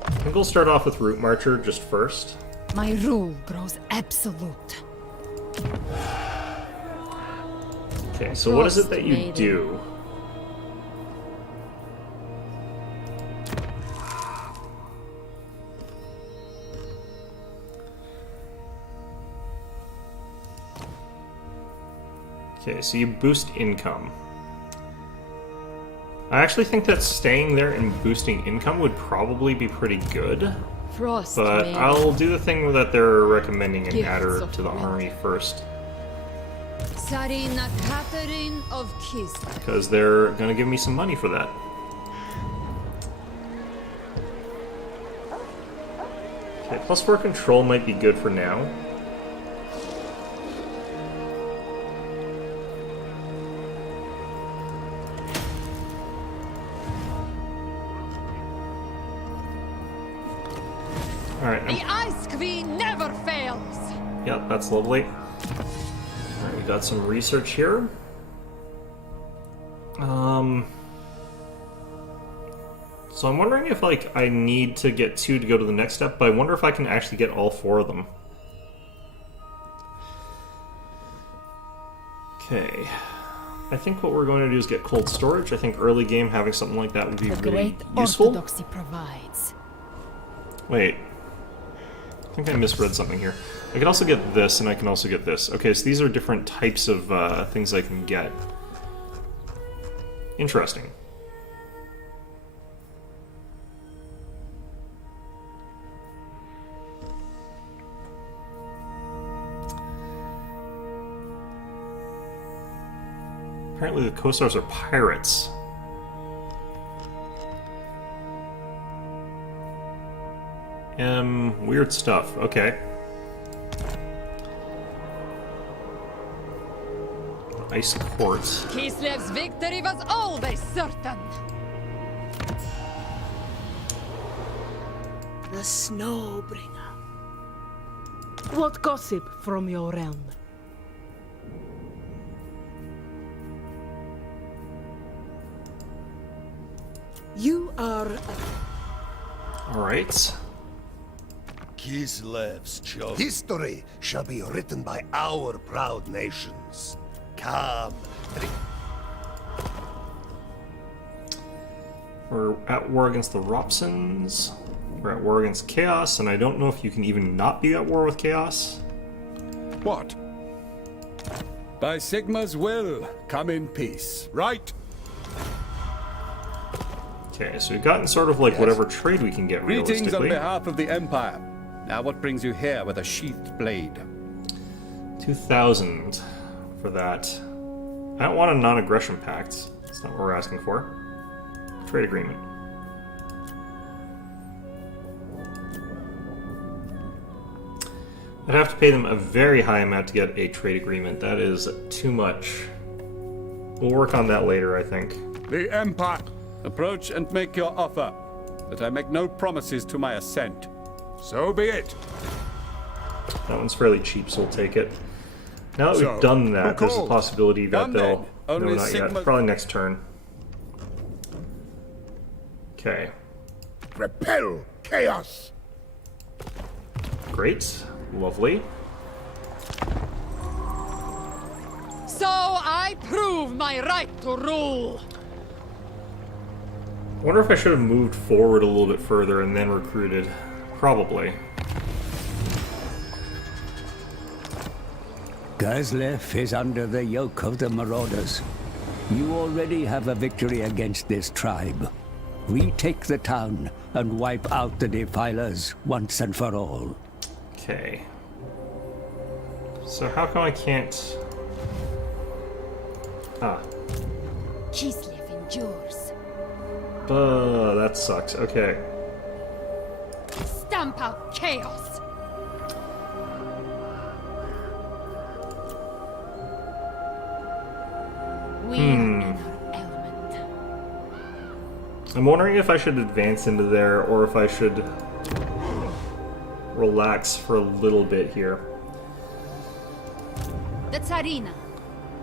I think we'll start off with Root Marcher just first. My rule grows absolute. Okay, so what is it that you Maiden. do? Okay, so you boost income. I actually think that staying there and boosting income would probably be pretty good. Frost But Maiden. I'll do the thing that they're recommending and Gifts add her of to the winter. army first. Tsarina Catherine of Kiev. Because they're going to give me some money for that. Okay, +4 control might be good for now. Alright, The Ice Queen never fails. yep, that's lovely. Alright, we got some research here. So I'm wondering if, like, I need to get 2 to go to the next step, but I wonder if I can actually get all 4 of them. Okay. I think what we're going to do is get cold storage. I think early game having something like that would be The really great useful. orthodoxy provides. Wait. I think I misread something here. I can also get this, and I can also get this. Okay, so these are different types of things I can get. Interesting. Apparently the Kossars are pirates. Weird stuff. Okay. Ice quartz. Kislev's victory was always certain. The Snowbringer. What gossip from your realm? You are... Alright. Kislev's chosen. History shall be written by our proud nations. Come. We're at war against the Robsons. We're at war against Chaos, and I don't know if you can even not be at war with Chaos. What? By Sigma's will, come in peace, right? Okay, so we've gotten sort of like whatever trade we can get Greetings on realistically. behalf of the Empire. Now what brings you here with a sheathed blade? 2,000 for that. I don't want a non-aggression pact. That's not what we're asking for. Trade agreement. I'd have to pay them a very high amount to get a trade agreement. That is too much. We'll work on that later, I think. The Empire! Approach and make your offer, but I make no promises to my assent. So be it. That one's fairly cheap, so we'll take it. Now that So, we've done that, who there's a called? possibility that Done they'll... then. No, Only not Sigma- yet. Probably next turn. Okay. Repel chaos. Great. Lovely. So I prove my right to rule. I wonder if I should have moved forward a little bit further and then recruited. Probably. Gazlef is under the yoke of the Marauders. You already have a victory against this tribe. Retake the town and wipe out the Defilers once and for all. Okay. So how come I can't... Ah. Kislev endures. That sucks. Okay. Stamp out chaos. We are in our element. I'm wondering if I should advance into there or if I should relax for a little bit here. The Tsarina.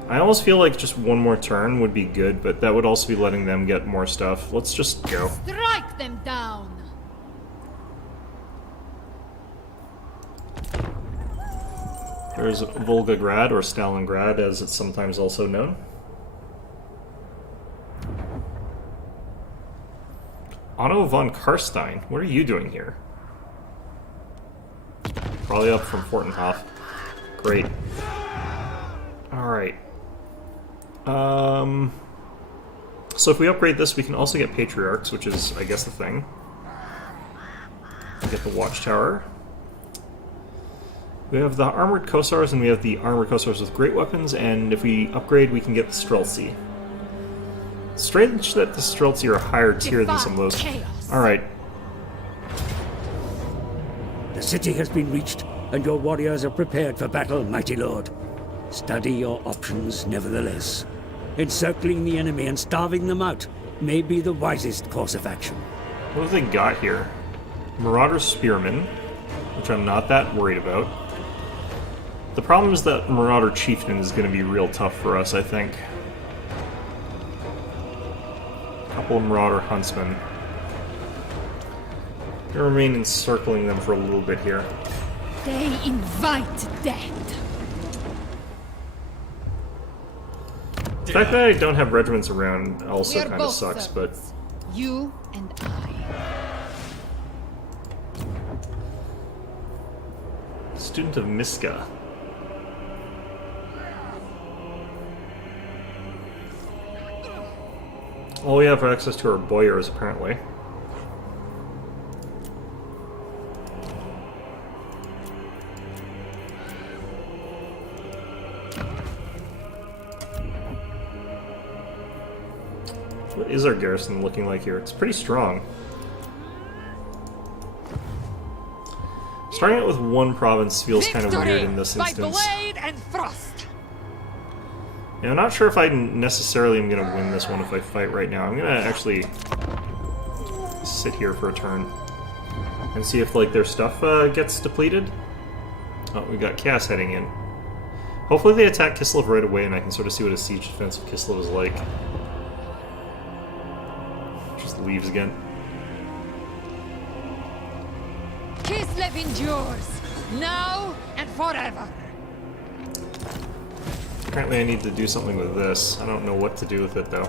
I almost feel like just one more turn would be good, but that would also be letting them get more stuff. Let's just go. Strike them down. There's Volgograd, or Stalingrad, as it's sometimes also known. Otto von Karstein, what are you doing here? Probably up from Fortenhof. Great. Alright. So if we upgrade this, we can also get Patriarchs, which is, I guess, the thing. Get the Watchtower. We have the Armored Kossars, and we have the Armored Kossars with great weapons, and if we upgrade, we can get the Streltsy. Strange that the Streltsy are a higher tier than some of those. Alright. The city has been reached, and your warriors are prepared for battle, mighty lord. Study your options, nevertheless. Encircling the enemy and starving them out may be the wisest course of action. What have they got here? Marauder Spearmen, which I'm not that worried about. The problem is that Marauder Chieftain is going to be real tough for us, I think. A couple of Marauder Huntsmen. I'm gonna remain encircling them for a little bit here. They invite death. The fact that I don't have regiments around We also are kind of both sucks, but... servants. You and I. Student of Miska. All we have access to are boyars, apparently. What is our garrison looking like here? It's pretty strong. Starting out with one province feels kind of weird in this by instance. blade and thrust. Yeah, I'm not sure if I necessarily am going to win this one if I fight right now. I'm going to actually sit here for a turn and see if like their stuff gets depleted. Oh, we got Chaos heading in. Hopefully they attack Kislev right away and I can sort of see what a siege defense of Kislev is like. Just leaves again. Kislev endures, now and forever. Apparently I need to do something with this. I don't know what to do with it though.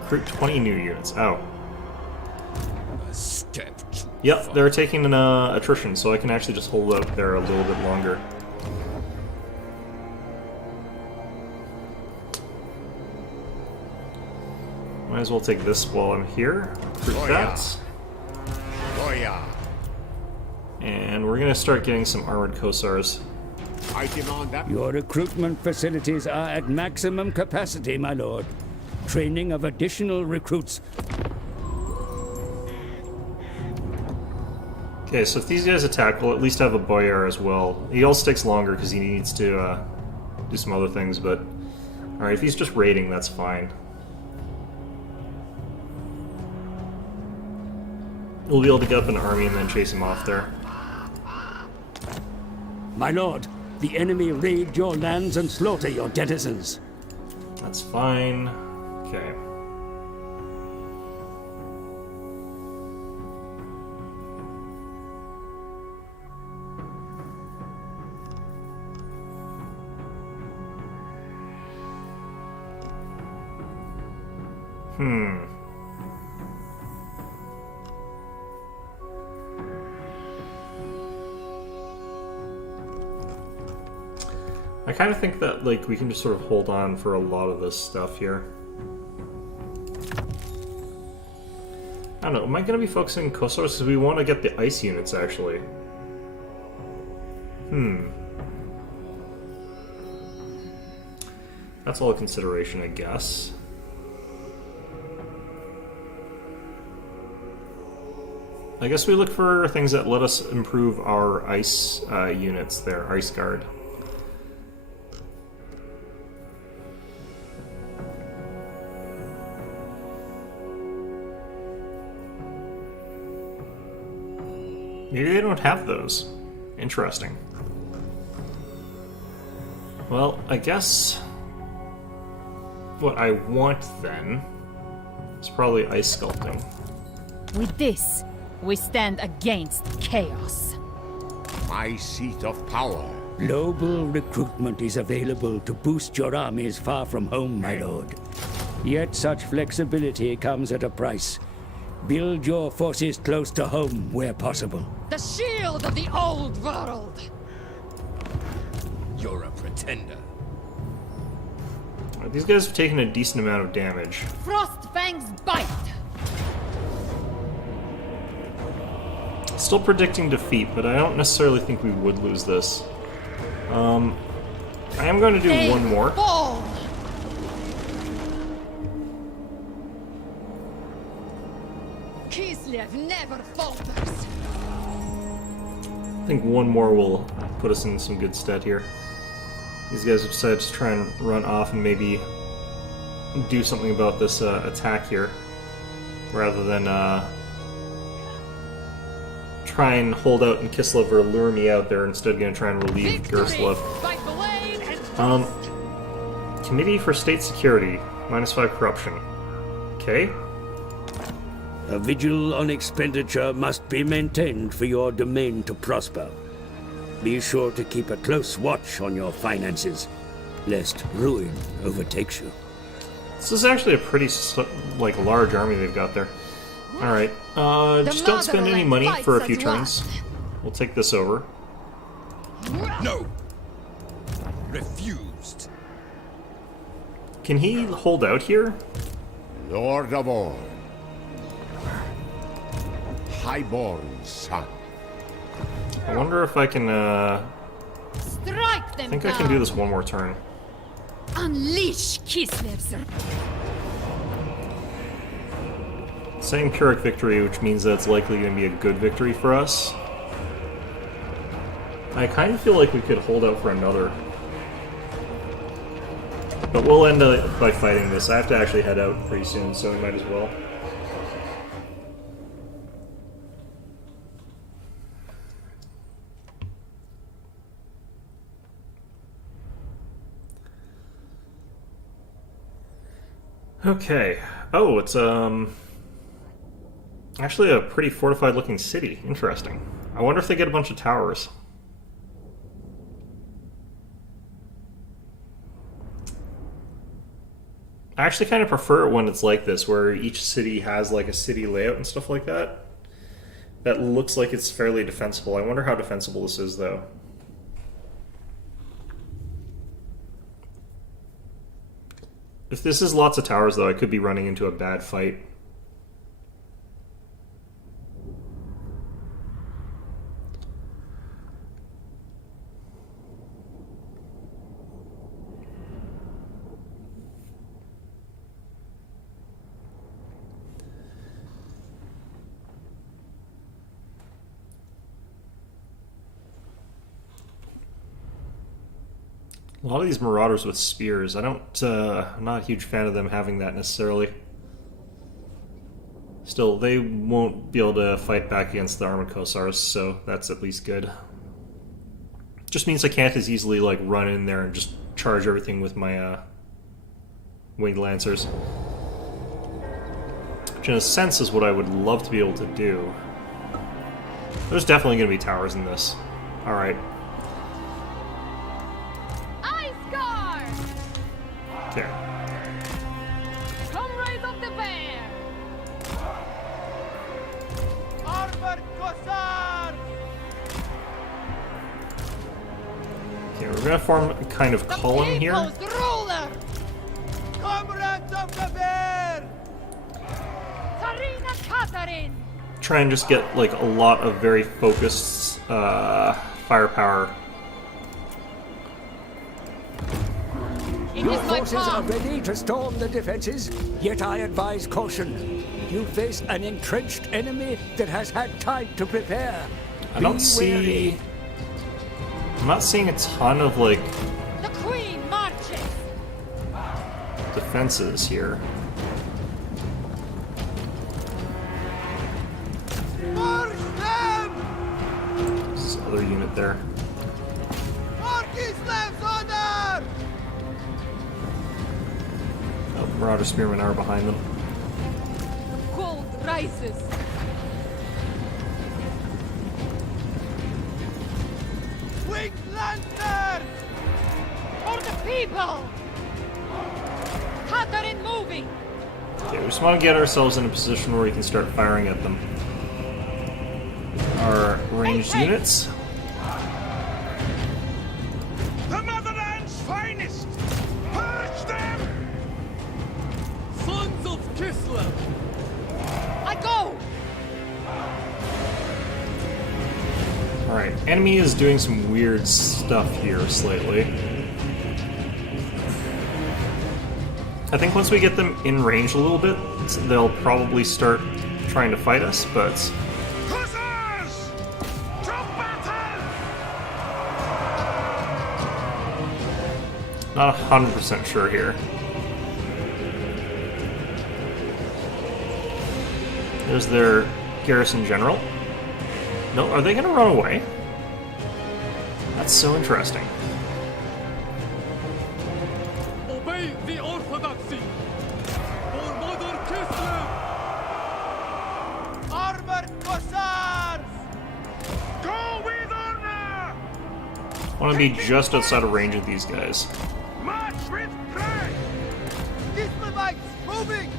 Recruit 20 new units. Oh. Yep, they're taking an attrition, so I can actually just hold out there a little bit longer. Might as well take this while I'm here. Recruit that. And we're gonna start getting some armored Kossars. I demand that. Your recruitment facilities are at maximum capacity, my lord. Training of additional recruits. Okay, so if these guys attack, we'll at least have a Boyar as well. He also takes longer because he needs to do some other things, but... Alright, if he's just raiding, that's fine. We'll be able to get up an army and then chase him off there. My lord, the enemy raid your lands and slaughter your denizens. That's fine. Okay. I kind of think that, like, we can just sort of hold on for a lot of this stuff here. I don't know, am I going to be focusing Kossars? Because we want to get the ice units, actually. That's all a consideration, I guess. I guess we look for things that let us improve our ice units there, Ice Guard. Maybe they don't have those. Interesting. Well, I guess what I want then is probably ice sculpting. With this, we stand against chaos. My seat of power. Global recruitment is available to boost your armies far from home, my lord. Yet such flexibility comes at a price. Build your forces close to home where possible. The shield of the old world! You're a pretender. These guys have taken a decent amount of damage. Frostfang's bite! Still predicting defeat, but I don't necessarily think we would lose this. I am going to do one more. Fall! Kislev never falters! I think one more will put us in some good stead here. These guys have decided to try and run off and maybe do something about this attack here, rather than try and hold out in Kislev or lure me out there. Instead, going to try and relieve Gerslev. Committee for State Security, -5 corruption. Okay. A vigil on expenditure must be maintained for your domain to prosper. Be sure to keep a close watch on your finances, lest ruin overtakes you. This is actually a pretty large army they've got there. All right, just don't spend any money for a few turns. We'll take this over. No. Refused. Can he hold out here? Lord of all. Highborn son. I wonder if I can, Strike them I think I can do this one more turn. Unleash Kislev's. saying Pyrrhic victory, which means that it's likely going to be a good victory for us. I kind of feel like we could hold out for another. But we'll end up by fighting this. I have to actually head out pretty soon, so we might as well. Okay. Oh, it's actually a pretty fortified looking city. Interesting. I wonder if they get a bunch of towers. I actually kind of prefer it when it's like this, where each city has like a city layout and stuff like that. That looks like it's fairly defensible. I wonder how defensible this is, though. If this is lots of towers, though, I could be running into a bad fight. A lot of these marauders with spears, I'm not a huge fan of them having that necessarily. Still, they won't be able to fight back against the armored Kossars, so that's at least good. Just means I can't as easily like run in there and just charge everything with my winged lancers. Which in a sense is what I would love to be able to do. There's definitely going to be towers in this. Alright. Okay. Comrades of the Bear! Armored Kossars! Okay, we're gonna form a kind of column here. People's ruler! Comrades of the Bear! Tsarina Catherine! Try and just get like a lot of very focused firepower. It is my Forces are palm! ready to storm the defenses, yet I advise caution. You face an entrenched enemy that has had time to prepare. I don't see... I'm not seeing a ton of like The Queen marches! defenses here. March them! There's this other unit there. For Kislav's honor! Oh, Marauder Spearmen are behind them. The cold rises! Winged Lancer! For the people! Catherine moving! Okay, we just want to get ourselves in a position where we can start firing at them. Our ranged Hey, hey. units. The motherland's finest! Purge them! Sons of Kislev! I go! Alright, enemy is doing some weird stuff here slightly. I think once we get them in range a little bit, they'll probably start trying to fight us, but... Hussars! To battle! Not 100% sure here. There's their garrison general. No, are they gonna run away? That's so interesting. Obey the orthodoxy! For Mother Kislev! Armored Kossars! Go with honor! I want to be just outside of range of these guys. March with pride! Kislevites moving!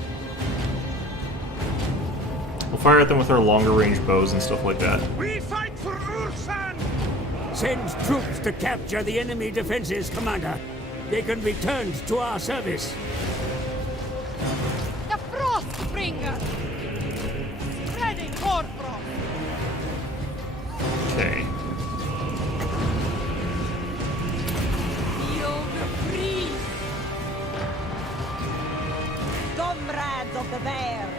We'll fire at them with our longer range bows and stuff like that. We fight for Ursan! Send troops to capture the enemy defenses, Commander. They can be turned to our service. The Frostbringer! Spreading Hoarfrost! Okay. Feel the breeze! Comrades of the Bear,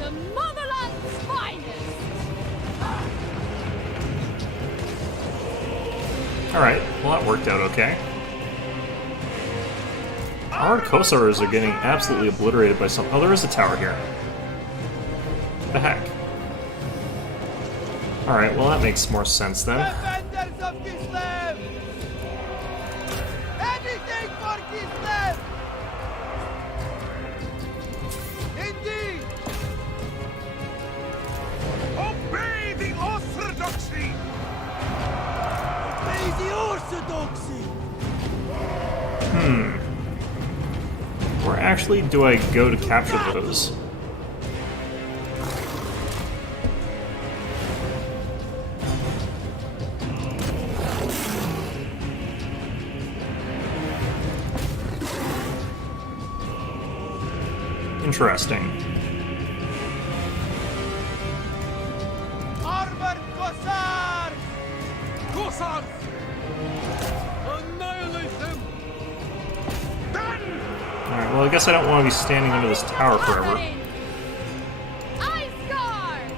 The motherland's finest! Alright, well that worked out okay. Our Kossars are getting absolutely obliterated by some... Oh, there is a tower here. What the heck? Alright, well that makes more sense then. Defenders of Kislev! Anything for Kislev! Indeed! Obey the Orthodoxy! Obey the Orthodoxy! Where actually do I go to capture those? Interesting. Armored Kossars! Kossars! Annihilate them! Done! Alright, well I guess I don't want to be standing under this tower forever. Ice Guard!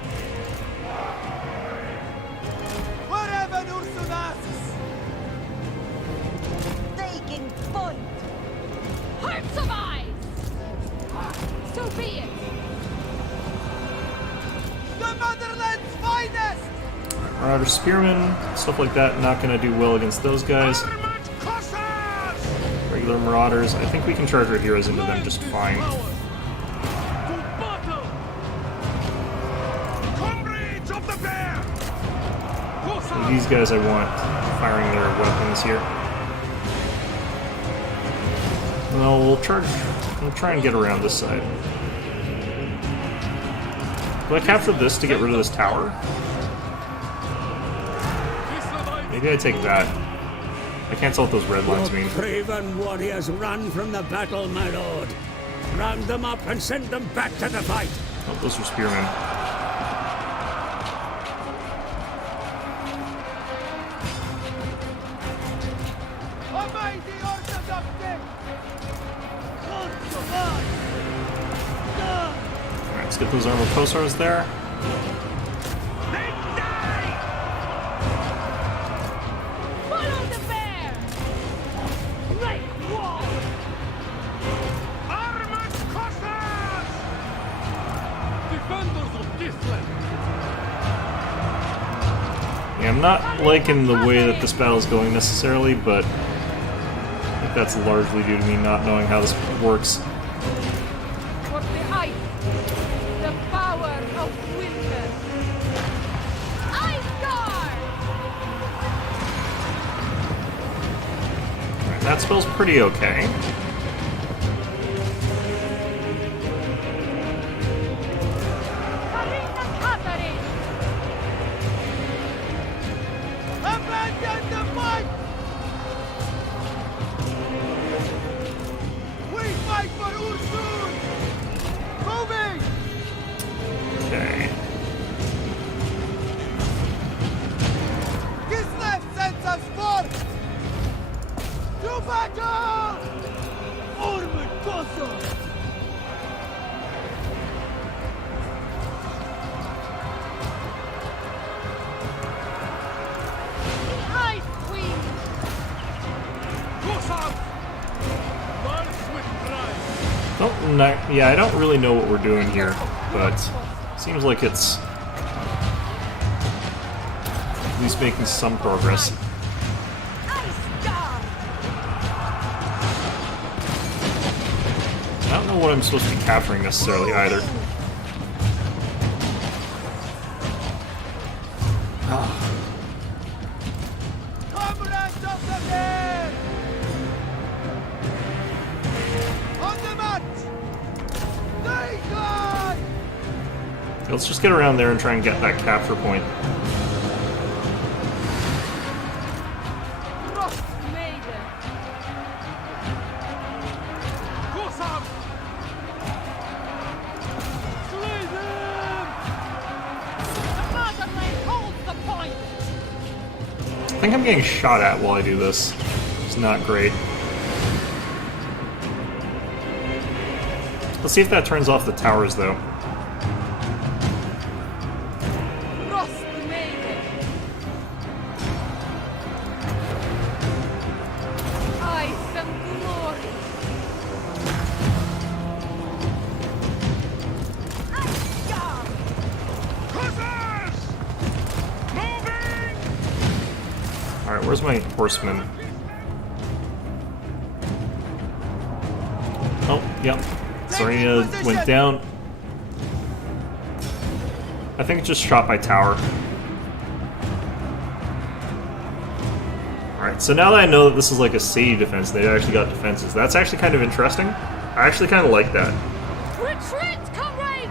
Wherever Ursun asks! Taking point. Hearts of Ice! So be it! The motherland's finest! Marauder Spearmen, stuff like that, not going to do well against those guys. Armored Kossars! Regular Marauders, I think we can charge our heroes into them just fine. To battle! Comrades of the bear! Kossars! These guys I want firing their weapons here. No, we'll try and get around this side. Do I capture this to get rid of this tower? Maybe I take that. I can't tell what those red lines mean. Craven warriors run from the battle, my lord. Round them up and send them back to the fight. Oh, those are spearmen. Obey the Orthodoxy! Hordes of Alright, let's get those armored Kossars there. They die! Follow the bear! Make war! Armored Kossars! Defenders of Kislev! Yeah, I'm not liking the way that this battle is going necessarily, but I think that's largely due to me not knowing how this works. For the ice! The power of winter! Ice Guard! Alright, that spell's pretty okay. Abandon the fight! We fight for Ursun! Moving! Okay. Kislev sends us forth! To battle! Armored Kossars! The Ice Queen! Kossars! March with pride! Oh, no, yeah, I don't really know what we're doing here, but seems like it's at least making some progress. Ice Guard. I don't know what I'm supposed to be capturing necessarily either. Comrades of the bear! On the march! They God! Let's just get around there and try and get that capture point. Frost Maiden! Kossars! Slay them! The motherland holds the point! I think I'm getting shot at while I do this. It's not great. Let's see if that turns off the towers, though. Alright, where's my horseman? Oh, yep. Zarina went down. I think it just shot my tower. Alright, so now that I know that this is like a city defense, they actually got defenses, that's actually kind of interesting. I actually kind of like that. Retreat, comrade!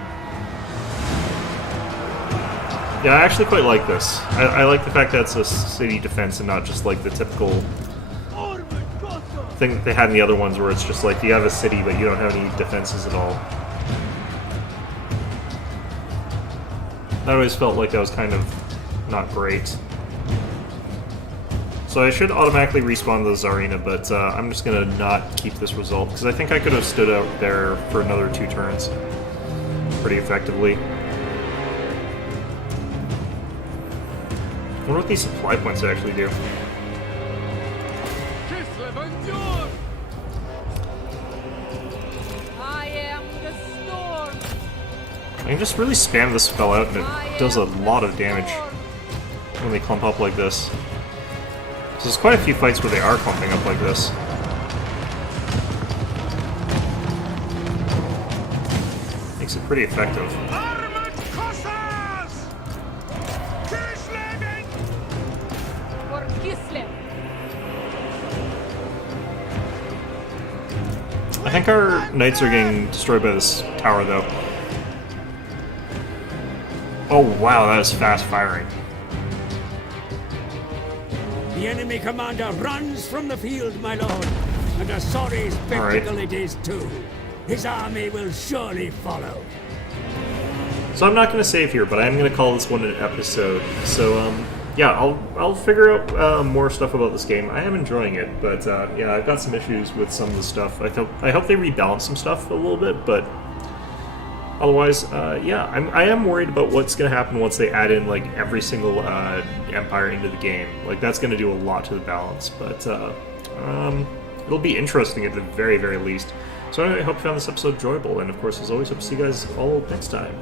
Yeah, I actually quite like this. I like the fact that it's a city defense and not just like the typical thing that they had in the other ones where it's just like you have a city but you don't have any defenses at all. That always felt like that was kind of not great. So I should automatically respawn the Zarina, but I'm just gonna not keep this result because I think I could have stood out there for another 2 turns pretty effectively. I wonder what these supply points actually do. I am the storm. I can just really spam this spell out and it does a lot of damage when they clump up like this. So there's quite a few fights where they are clumping up like this. Makes it pretty effective. I think our knights are getting destroyed by this tower, though. Oh wow, that is fast firing. The enemy commander runs from the field, my lord, and a sorry spectacle it is too. His army will surely follow. So I'm not going to save here, but I am going to call this one an episode. So yeah, I'll figure out more stuff about this game. I am enjoying it, but yeah, I've got some issues with some of the stuff. I hope they rebalance some stuff a little bit, but otherwise, yeah, I am worried about what's going to happen once they add in like every single empire into the game. Like that's going to do a lot to the balance, but it'll be interesting at the very, very least. So anyway, I hope you found this episode enjoyable, and of course, as always, hope to see you guys all next time.